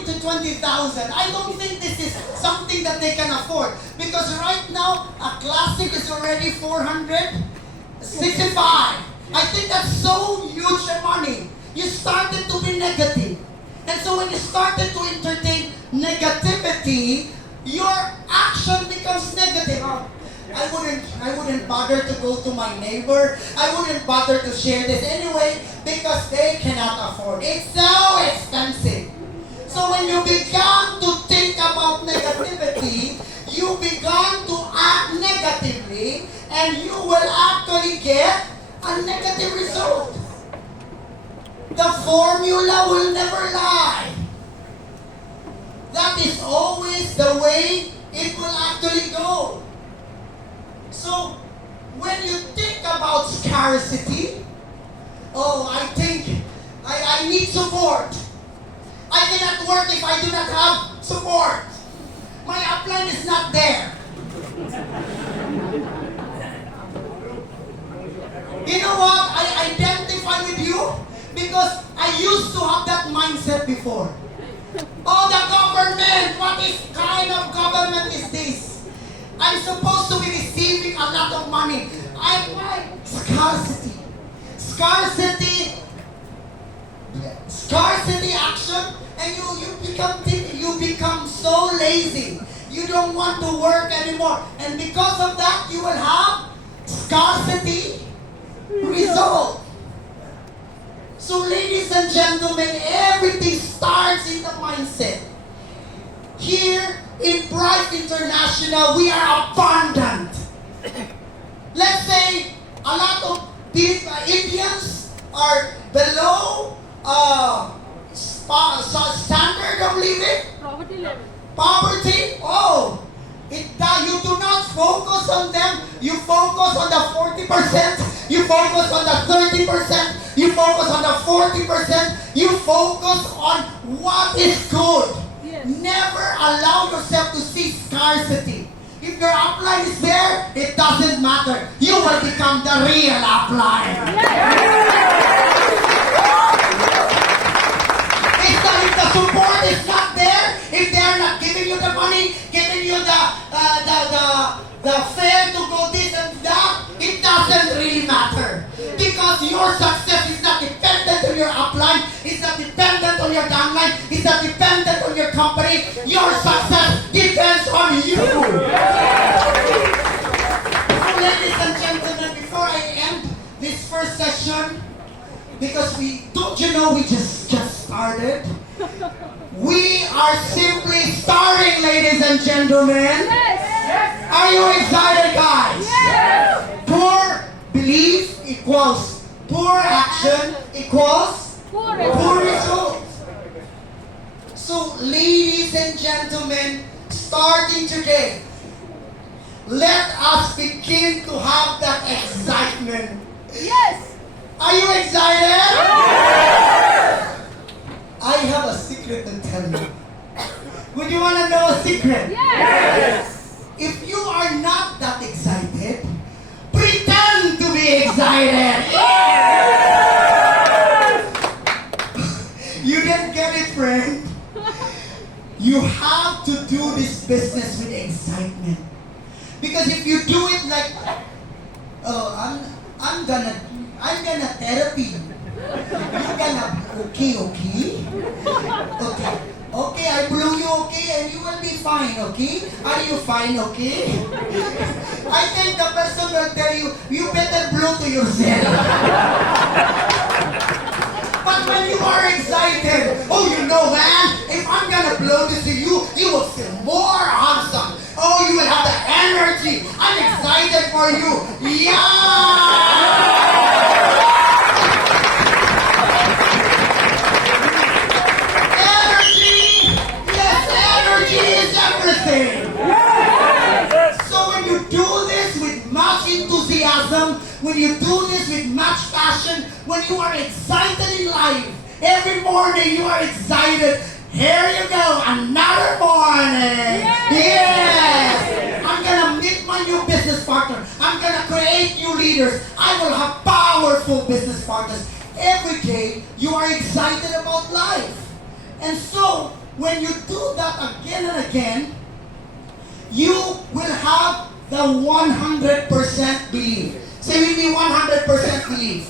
to 20,000. I don't think this is something that they can afford, because right now a classic is already 465. I think that's so huge a money. You started to be negative. And so when you started to entertain negativity, your action becomes negative. I wouldn't bother to go to my neighbor. I wouldn't bother to share this anyway because they cannot afford it. It's so expensive. So when you began to think about negativity, you began to act negatively, and you will actually get a negative result. The formula will never lie. That is always the way it will actually go. So, when you think about scarcity, I think I need support. I cannot work if I do not have support. My upline is not there. You know what? I identify with you because I used to have that mindset before. Oh, the government! What kind of government is this? I'm supposed to be receiving a lot of money. I like scarcity. Scarcity action, and you become so lazy. You don't want to work anymore. And because of that, you will have scarcity result. So ladies and gentlemen, everything starts in the mindset. Here in Bright International, we are abundant. Let's say a lot of Indians are below standard of living. Poverty level. Poverty, you do not focus on them. You focus on the 40%. You focus on the 30%. You focus on the 40%. You focus on what is good. Yes. Never allow yourself to see scarcity. If your upline is there, it doesn't matter. You will become the real upline. If the support is not there, if they are not giving you the money, giving you the fare to go this and that, it doesn't really matter. Because your success is not dependent on your upline, it's not dependent on your downline, it's not dependent on your company. Your success depends on you. So ladies and gentlemen, before I end this first session, because we just started. We are simply starting, ladies and gentlemen. Yes. Are you excited, guys? Yes. Poor belief equals poor action equals Poor poor results. So, ladies and gentlemen, starting today, let us begin to have that excitement. Yes. Are you excited? I have a secret to tell you. Would you want to know a secret? Yes. If you are not that excited, pretend to be excited. this business with excitement. Because if you do it like, oh, I'm gonna therapy. You're gonna, okay. Okay, I blew you, okay, and you will be fine, okay? Are you fine, okay? I think the person will tell you, you better blow to yourself. But when you are excited, oh, you know, man, if I'm gonna blow this to you, you will feel more awesome. Oh, you will have the energy. I'm excited for you. Yeah! So when you do this with much enthusiasm, when you do this with much passion, when you are excited in life, every morning you are excited. Here you go, another morning. Yes. I'm gonna meet my new business partner. I'm gonna create new leaders. I will have powerful business partners. Every day you are excited about life. And so when you do that again and again, you will have the 100% belief. Say with me, 100% belief.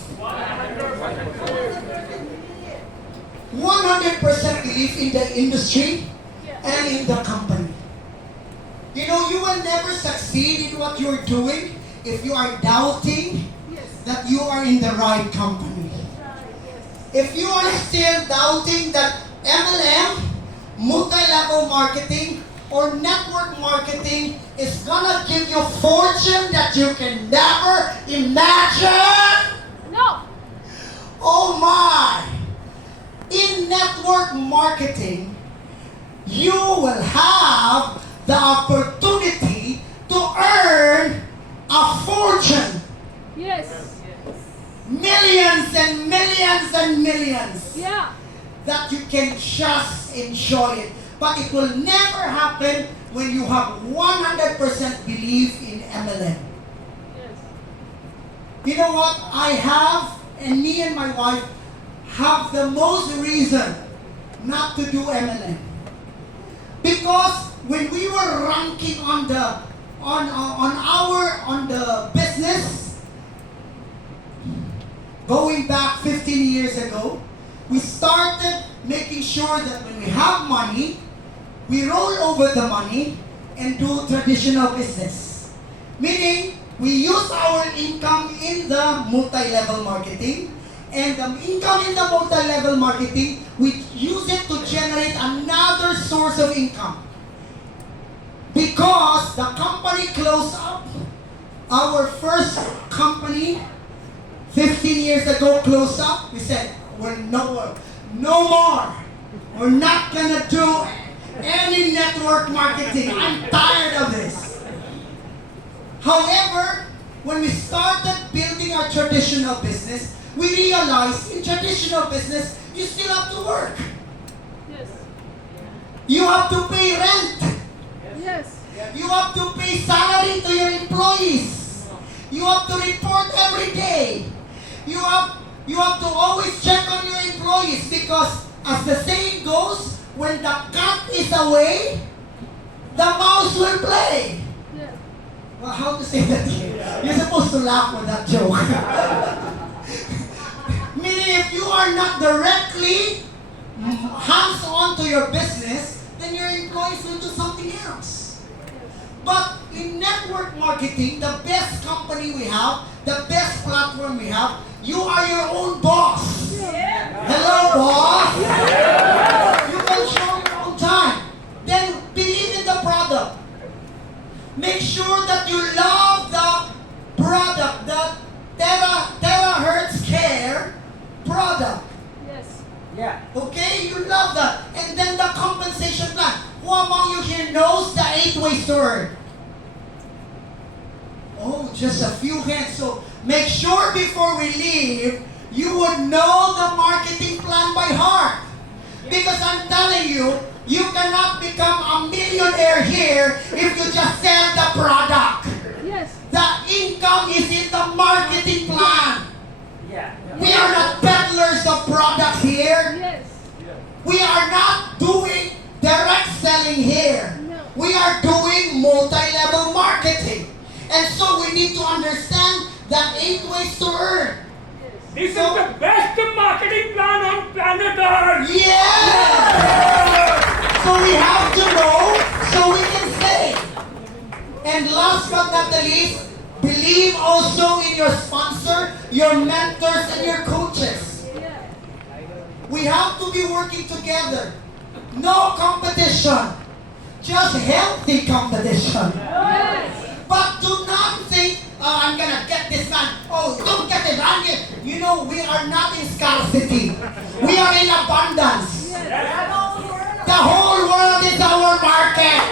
100% belief in the industry and in the company. You know, you will never succeed in what you're doing if you are doubting that you are in the right company. If you are still doubting that MLM, multi-level marketing, or network marketing is gonna give you fortune that you can never imagine. No. Oh my! In network marketing, you will have the opportunity to earn a fortune. Yes. Millions and millions and millions. Yeah. That you can just enjoy it. But it will never happen when you have 100% belief in MLM. Yes. You know what? I have, and me and my wife have the most reason not to do MLM. Because when we were ranking on the business, going back 15 years ago, we started making sure that when we have money, we roll over the money and do traditional business. Meaning, we use our income in the multi-level marketing, and the income in the multi-level marketing, we use it to generate another source of income. Because the company closed up, our first company 15 years ago closed up, we said, we're no more. We're not gonna do any network marketing. I'm tired of this. However, when we started building our traditional business, we realized in traditional business, you still have to work. Yes. You have to pay rent. Yes. You have to pay salary to your employees. You have to report every day. You have to always check on your employees because, as the saying goes, when the cat is away, the mouse will play. Yeah. Well, how to say that here? You're supposed to laugh with that joke. Meaning, if you are not directly hands-on to your business, then your employees will do something else. But in network marketing, the best company we have, the best platform we have, you are your own boss. Yeah. Hello, boss. Yeah. You control your own time. Then believe in the product. Make sure that you love the product, the terahertz care product. Yes. Yeah. Okay, you love that. And then the compensation plan. Who among you here knows the 8-way story? Oh, just a few hands. So make sure before we leave, you would know the marketing plan by heart. Because I'm telling you, you cannot become a millionaire here if you just sell the product. Yes. The income is in the marketing plan. Yeah. We are not peddlers of products here. Yes. We are not doing direct selling here. No. we are doing multi-level marketing. And so we need to understand that 8 ways to earn. This is the best marketing plan on planet Earth. Yes! So we have to know so we can say. And last but not the least, believe also in your sponsor, your mentors, and your coaches. We have to be working together. No competition. Just healthy competition. But do not think, oh, I'm gonna get this man. Oh, don't get it. You know, we are not in scarcity. We are in abundance. The whole world is our market.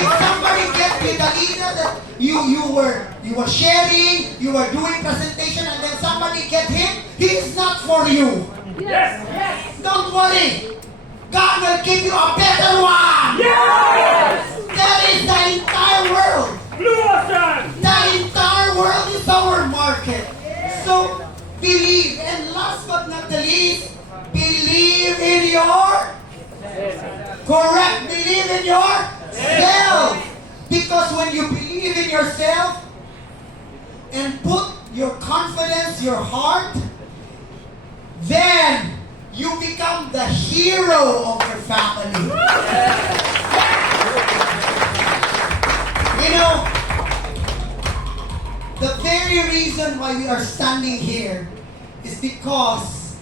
If somebody gets me the leader that you were sharing, you were doing presentation, and then somebody get him, he is not for you. Yes. Don't worry. God will give you a better one. Yes. That is the entire world. Blue Ocean. The entire world is our market. So believe. And last but not the least, believe in your correct. Believe in yourself. Because when you believe in yourself and put your confidence, your heart, then you become the hero of your family. You know, the very reason why we are standing here is because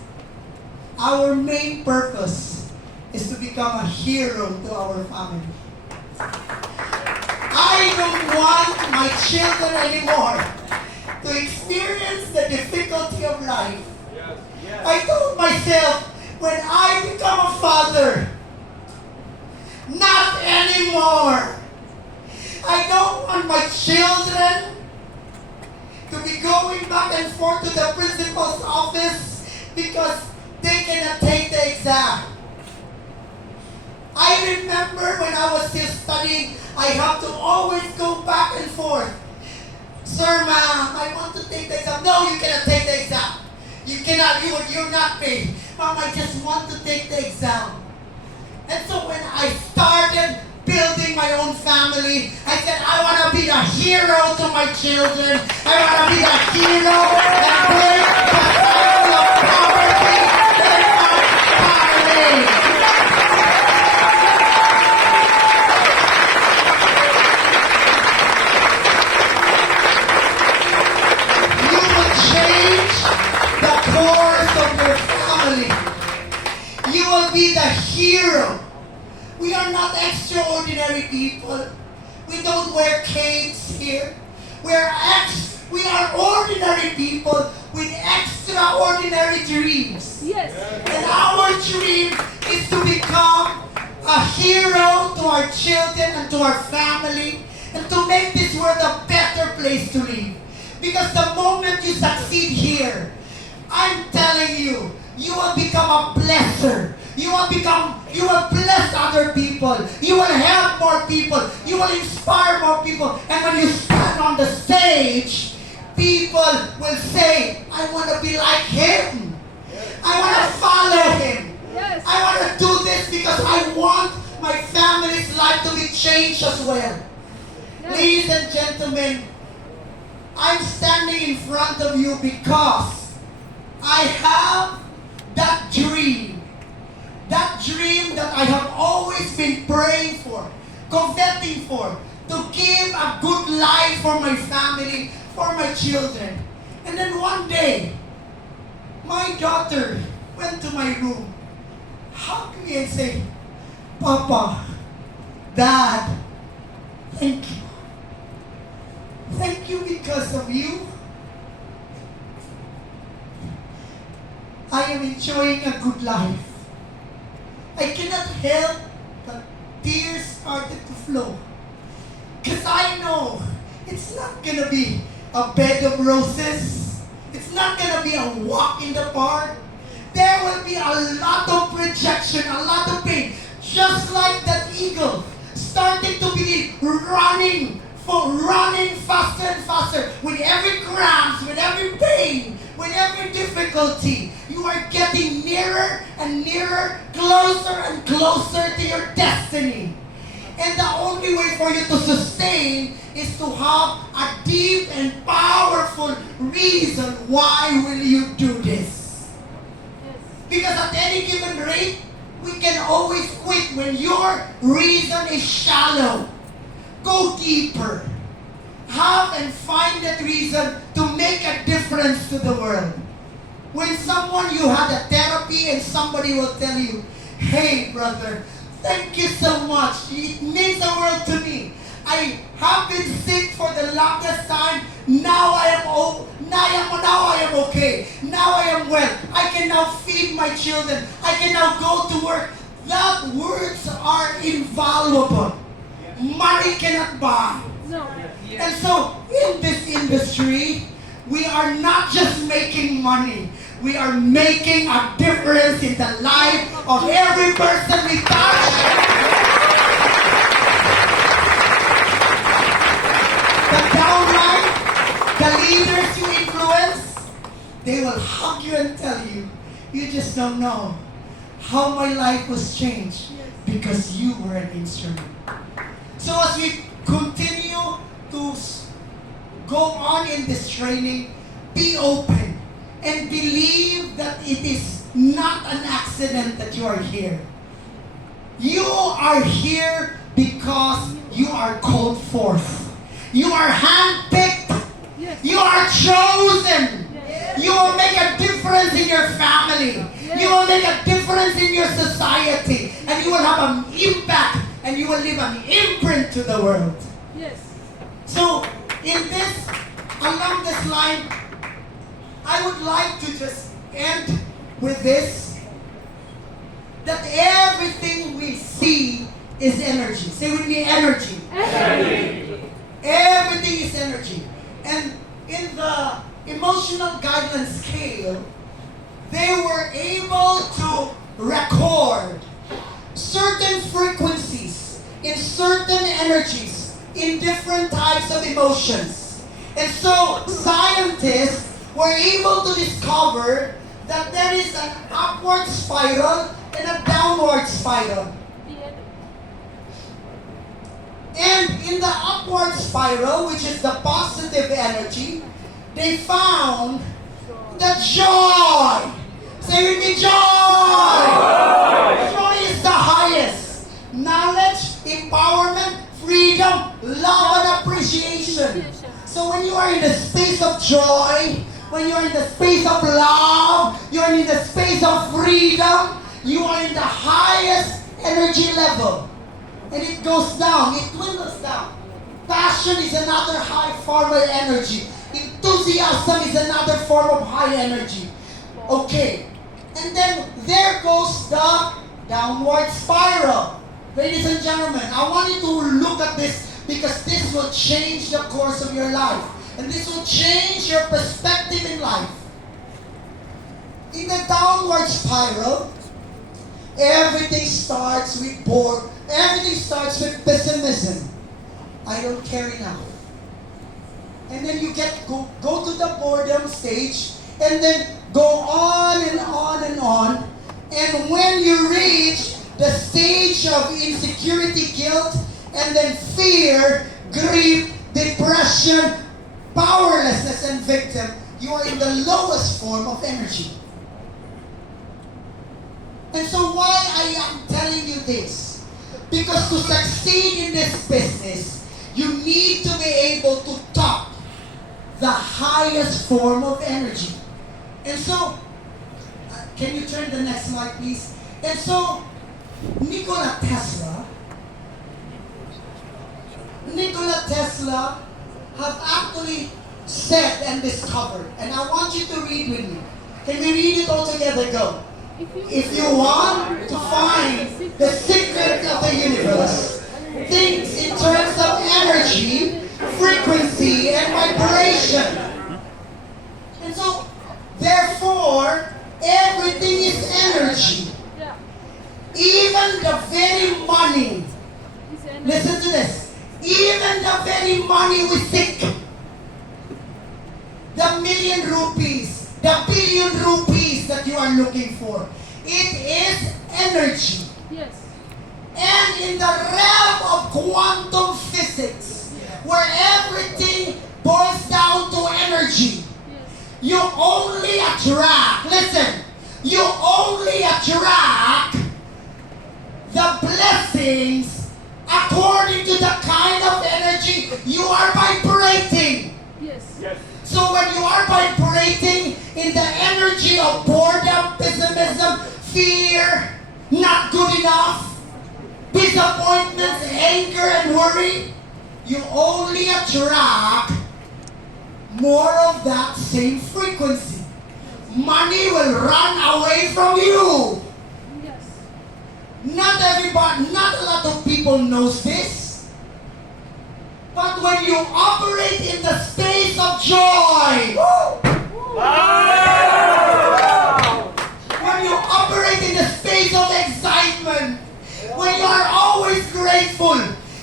our main purpose is to become a hero to our family. I don't want my children anymore to experience the difficulty of life. I told myself, when I become a father, not anymore. I don't want my children to be going back and forth to the principal's office because they cannot take the exam. I remember when I was still studying, I have to always go back and forth. Sir, ma'am, I want to take the exam. No, you cannot take the exam. You cannot, you're not paid. Mom, I just want to take the exam. And so when I started building my own family, I said, I want to be the hero to my children. I want to be the hero that breaks the cycle of poverty in my family. You will change the course of your family. You will be the hero. We are not extraordinary people. We don't wear capes here. We are ordinary people with extraordinary dreams. Yes. And our dream is to become a hero to our children and to our family and to make this world a better place to live. Because the moment you succeed here, I'm telling you, you will become a blesser. You will bless other people. You will help more people. You will inspire more people. And when you stand on the stage, people will say, I want to be like him. I want to follow him. Yes. I want to do this because I want my family's life to be changed as well. Yes. Ladies and gentlemen, I'm standing in front of you because I have that dream. That dream that I have always been praying for, coveting for, to give a good life for my family, for my children. And then one day, my daughter went to my room, hugged me and said, Papa, Dad, thank you. Thank you because of you. I am enjoying a good life. I cannot help but tears started to flow. Because I know it's not going to be a bed of roses. It's not going to be a walk in the park. There will be a lot of rejection, a lot of pain. Just like that eagle started to be running faster and faster with every cramps, with every pain, with every difficulty. You are getting nearer and nearer, closer and closer to your destiny. And the only way for you to sustain is to have a deep and powerful reason why will you do this. Yes. Because at any given rate, we can always quit when your reason is shallow. Go deeper. Have and find that reason to make a difference to the world. When someone you had a therapy and somebody will tell you, hey brother, thank you so much. It means the world to me. I have been sick for the longest time. Now I am okay. Now I am well. I can now feed my children. I can now go to work. That words are invaluable. Money cannot buy. No. And so in this industry, we are not just making money. We are making a difference in the life of every person we touch. The downline, the leaders you influence, they will hug you and tell you, you just don't know how my life was changed because you were an instrument. So as we continue to go on in this training, be open and believe that it is not an accident that you are here. You are here because you are called forth. You are handpicked. Yes. You are chosen. Yes. You will make a difference in your family. Yes. You will make a difference in your society. And you will have an impact and you will leave an imprint to the world. Yes. So, along this line, I would like to just end with this, that everything we see is energy. Say with me, energy. Everything is energy. And in the emotional guidelines scale, they were able to record certain frequencies in certain energies in different types of emotions. And so scientists were able to discover that there is an upward spiral and a downward spiral. And in the upward spiral, which is the positive energy, they found the joy. Say with me, joy! Joy is the highest. Knowledge, empowerment, freedom, love, and appreciation. So when you are in the space of joy, when you are in the space of love, you are in the space of freedom, you are in the highest energy level. And it goes down, it dwindles down. Passion is another high form of energy. Enthusiasm is another form of high energy. Okay. And then there goes the downward spiral. Ladies and gentlemen, I want you to look at this because this will change the course of your life. And this will change your perspective in life. In the downward spiral, everything starts with everything starts with pessimism. I don't care enough. And then you go to the boredom stage, and then go on and on and on. And when you reach the stage of insecurity, guilt, and then fear, grief, depression, powerlessness, and victim, you are in the lowest form of energy. And so why I am telling you this? Because to succeed in this business, you need to be able to top the highest form of energy. And so, can you turn the next slide, please? And so, Nikola Tesla have actually said and discovered, and I want you to read with me. Can we read it all together? Go. If you want to find the secret of the universe, think in terms of energy, frequency, and vibration. And so, therefore, everything is energy. Even the very money, listen to this, even the very money we seek, the million rupees, the billion rupees that you are looking for, it is energy. Yes. And in the realm of quantum physics, where everything boils down to energy, you only attract, listen, you only attract the blessings according to the kind of energy you are vibrating. Yes. Yes. So when you are vibrating in the energy of boredom, pessimism, fear, not good enough, disappointments, anger, and worry, you only attract more of that same frequency. Money will run away from you. Yes. Not everybody, not a lot of people knows this. But when you operate in the space of joy, when you operate in the space of excitement, when you are always grateful,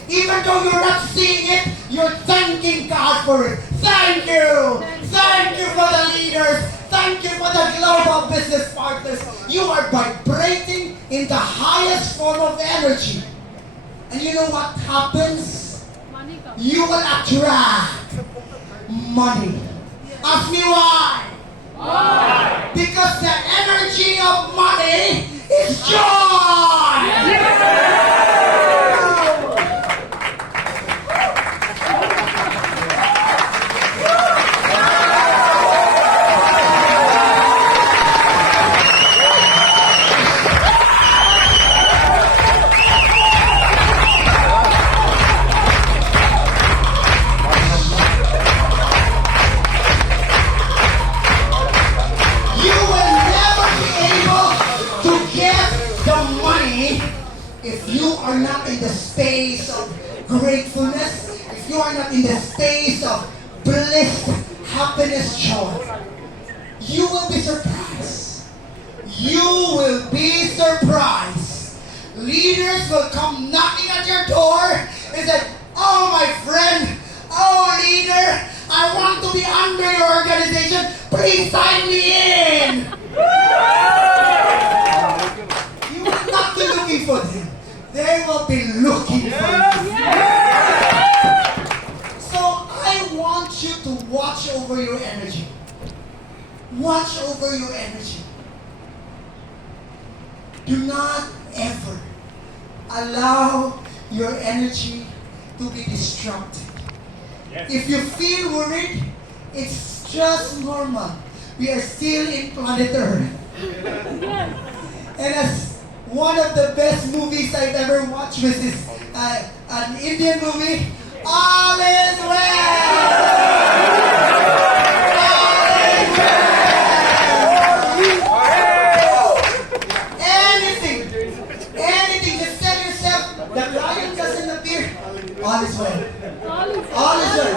even though you're not seeing it, you're thanking God for it. Thank you. Thank you for the leaders. Thank you for the global business partners. You are vibrating in the highest form of energy. And you know what happens? Money comes. You will attract money. Ask me why? Why? Because the energy of money is joy. You will never be able to get the money if you are not in the space of gratefulness, if you are not in the space of bliss, happiness, joy. You will be surprised. You will be surprised. Leaders will come knocking at your door and say, "Oh, my friend, oh, leader, I want to be under your organization. Please sign me in." You will not be looking for them. They will be looking for you. So I want you to watch over your energy. Watch over your energy. Do not ever allow your energy to be disrupted. Yes. If you feel worried, it's just normal. We are still in planet Earth. Yes. And as one of the best movies I've ever watched was this an Indian movie, All is Well. All is well. Anything, just tell yourself, the lion doesn't appear. All is well. All is All is well.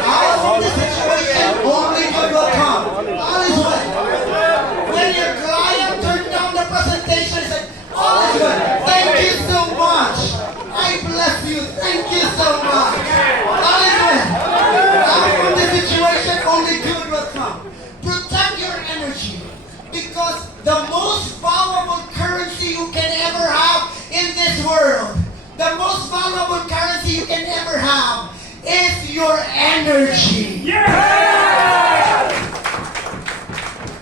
Out of the situation, only good will come. All is well. When your client turned down the presentation and said, "All is well. Thank you so much. I bless you. Thank you so much. All is well. Out of the situation, only good will come." Protect your energy, because the most valuable currency you can ever have in this world, the most valuable currency you can ever have is your energy. Yes!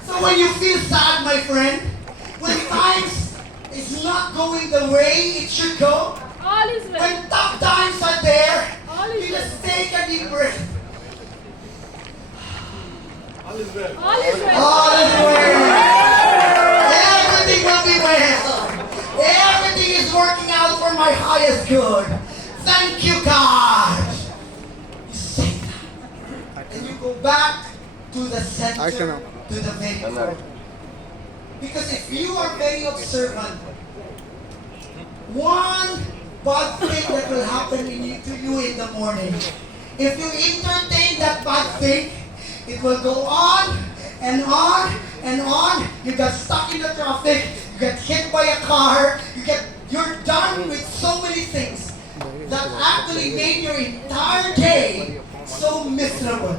So when you feel sad, my friend, when times is not going the way it should go, All is well. when tough times are there, All is you well. just take a deep breath. All is well. All is well. Everything will be well. Everything is working out for my highest good. Thank you, God. You say that. And you go back to the center, to the very core. Because if you are very observant, one bad thing that will happen to you in the morning, if you entertain that bad thing, it will go on and on and on. You got stuck in the traffic, you get hit by a car, you're done with so many things that actually made your entire day so miserable.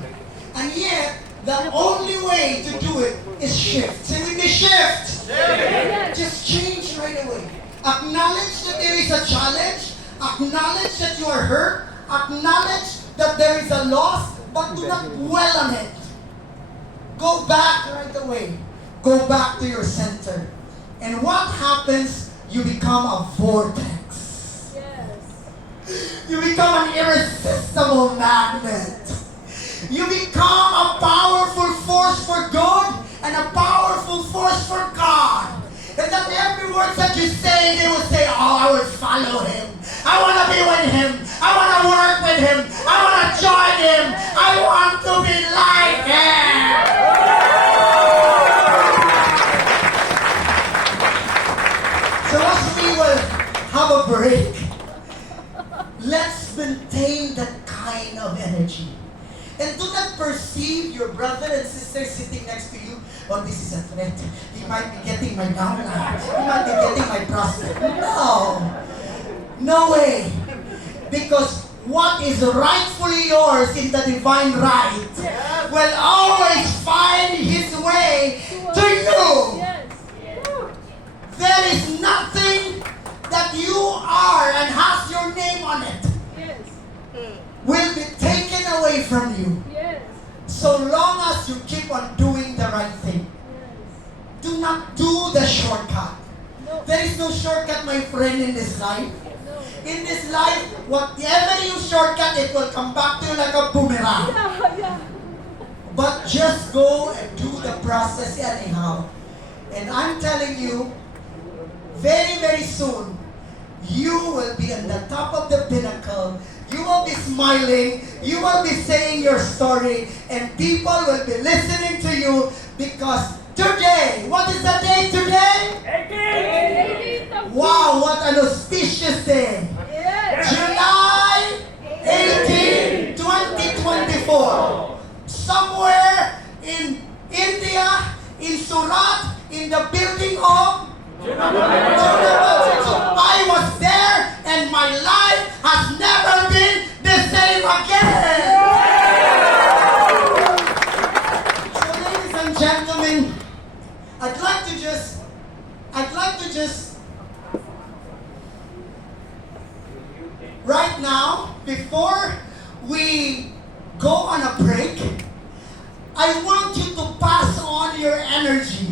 And yet, the only way to do it is shift. Say with me, shift. Yes. Just change right away. Acknowledge that there is a challenge. Acknowledge that you are hurt. Acknowledge that there is a loss, but do not dwell on it. Go back right away. Go back to your center. And what happens? You become a vortex. Yes. You become an irresistible magnet. You become a powerful force for good and a powerful force for God. And that every word that you say, they will say, oh, I will follow him. I want to be with him. I want to work with him. I want to join him. I want to be like him. So as we will have a break, let's maintain that kind of energy. And do not perceive your brother and sister sitting next to you, oh, this is a threat. He might be getting my downline. He might be getting my prospect. No. No way. Because what is rightfully yours in the divine right will always find his way to you. Yes. There is nothing that you are and has your name on it Yes. will be taken away from you. Yes. So long as you keep on doing the right thing. Yes. Do not do the shortcut. No. There is no shortcut, my friend, in this life. No. In this life, whatever you shortcut, it will come back to you like a boomerang. Yeah. But just go and do the process anyhow. And I'm telling you, very, very soon, you will be on the top of the pinnacle. You will be smiling. You will be saying your story. And people will be listening to you because today, what is the day today? 18th of Wow, what an auspicious day. Yes. July 18, 2024. Somewhere in India, in Surat, in the building of I was there and my life has never been the same again. So ladies and gentlemen, I'd like to just right now, before we go on a break, I want you to pass on your energy.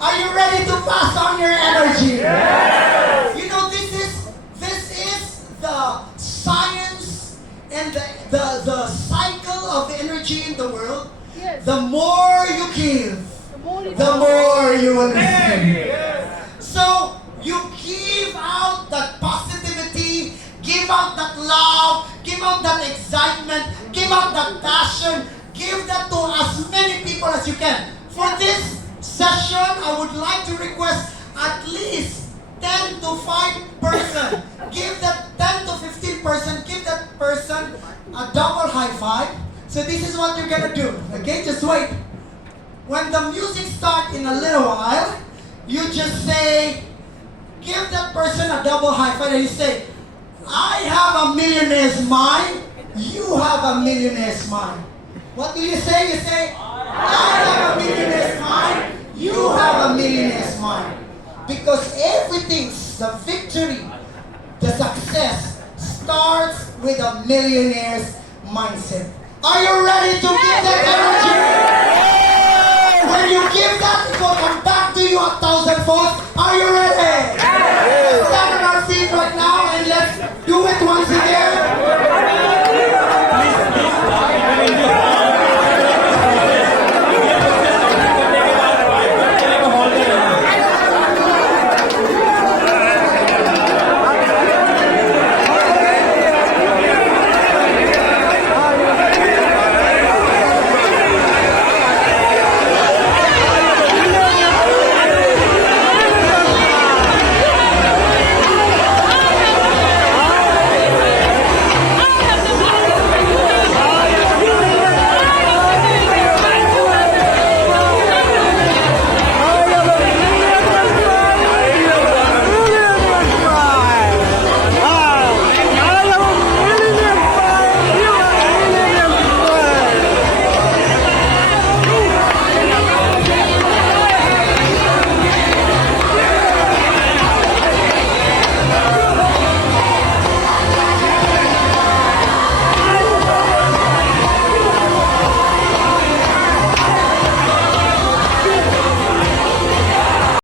Are you ready to pass on your energy? Yes. You know, this is the science and the cycle of energy in the world. Yes. The more you give, the more you will receive. So you give out that positivity, give out that love, give out that excitement, give out that passion, give that to as many people as you can. For this session, I would like to request at least 10 to 5 person. Give that 10 to 15 person, give that person a double high five. So this is what you're gonna do. Okay, just wait. When the music starts in a little while, you just say, give that person a double high five and you say, I have a millionaire's mind, you have a millionaire's mind. What do you say? You say, I have a millionaire's mind, you have a millionaire's mind. Because everything, the victory, the success, starts with a millionaire's mindset. Are you ready to give that energy? When you give that, it will come back to you 1,000 fold. Are you ready?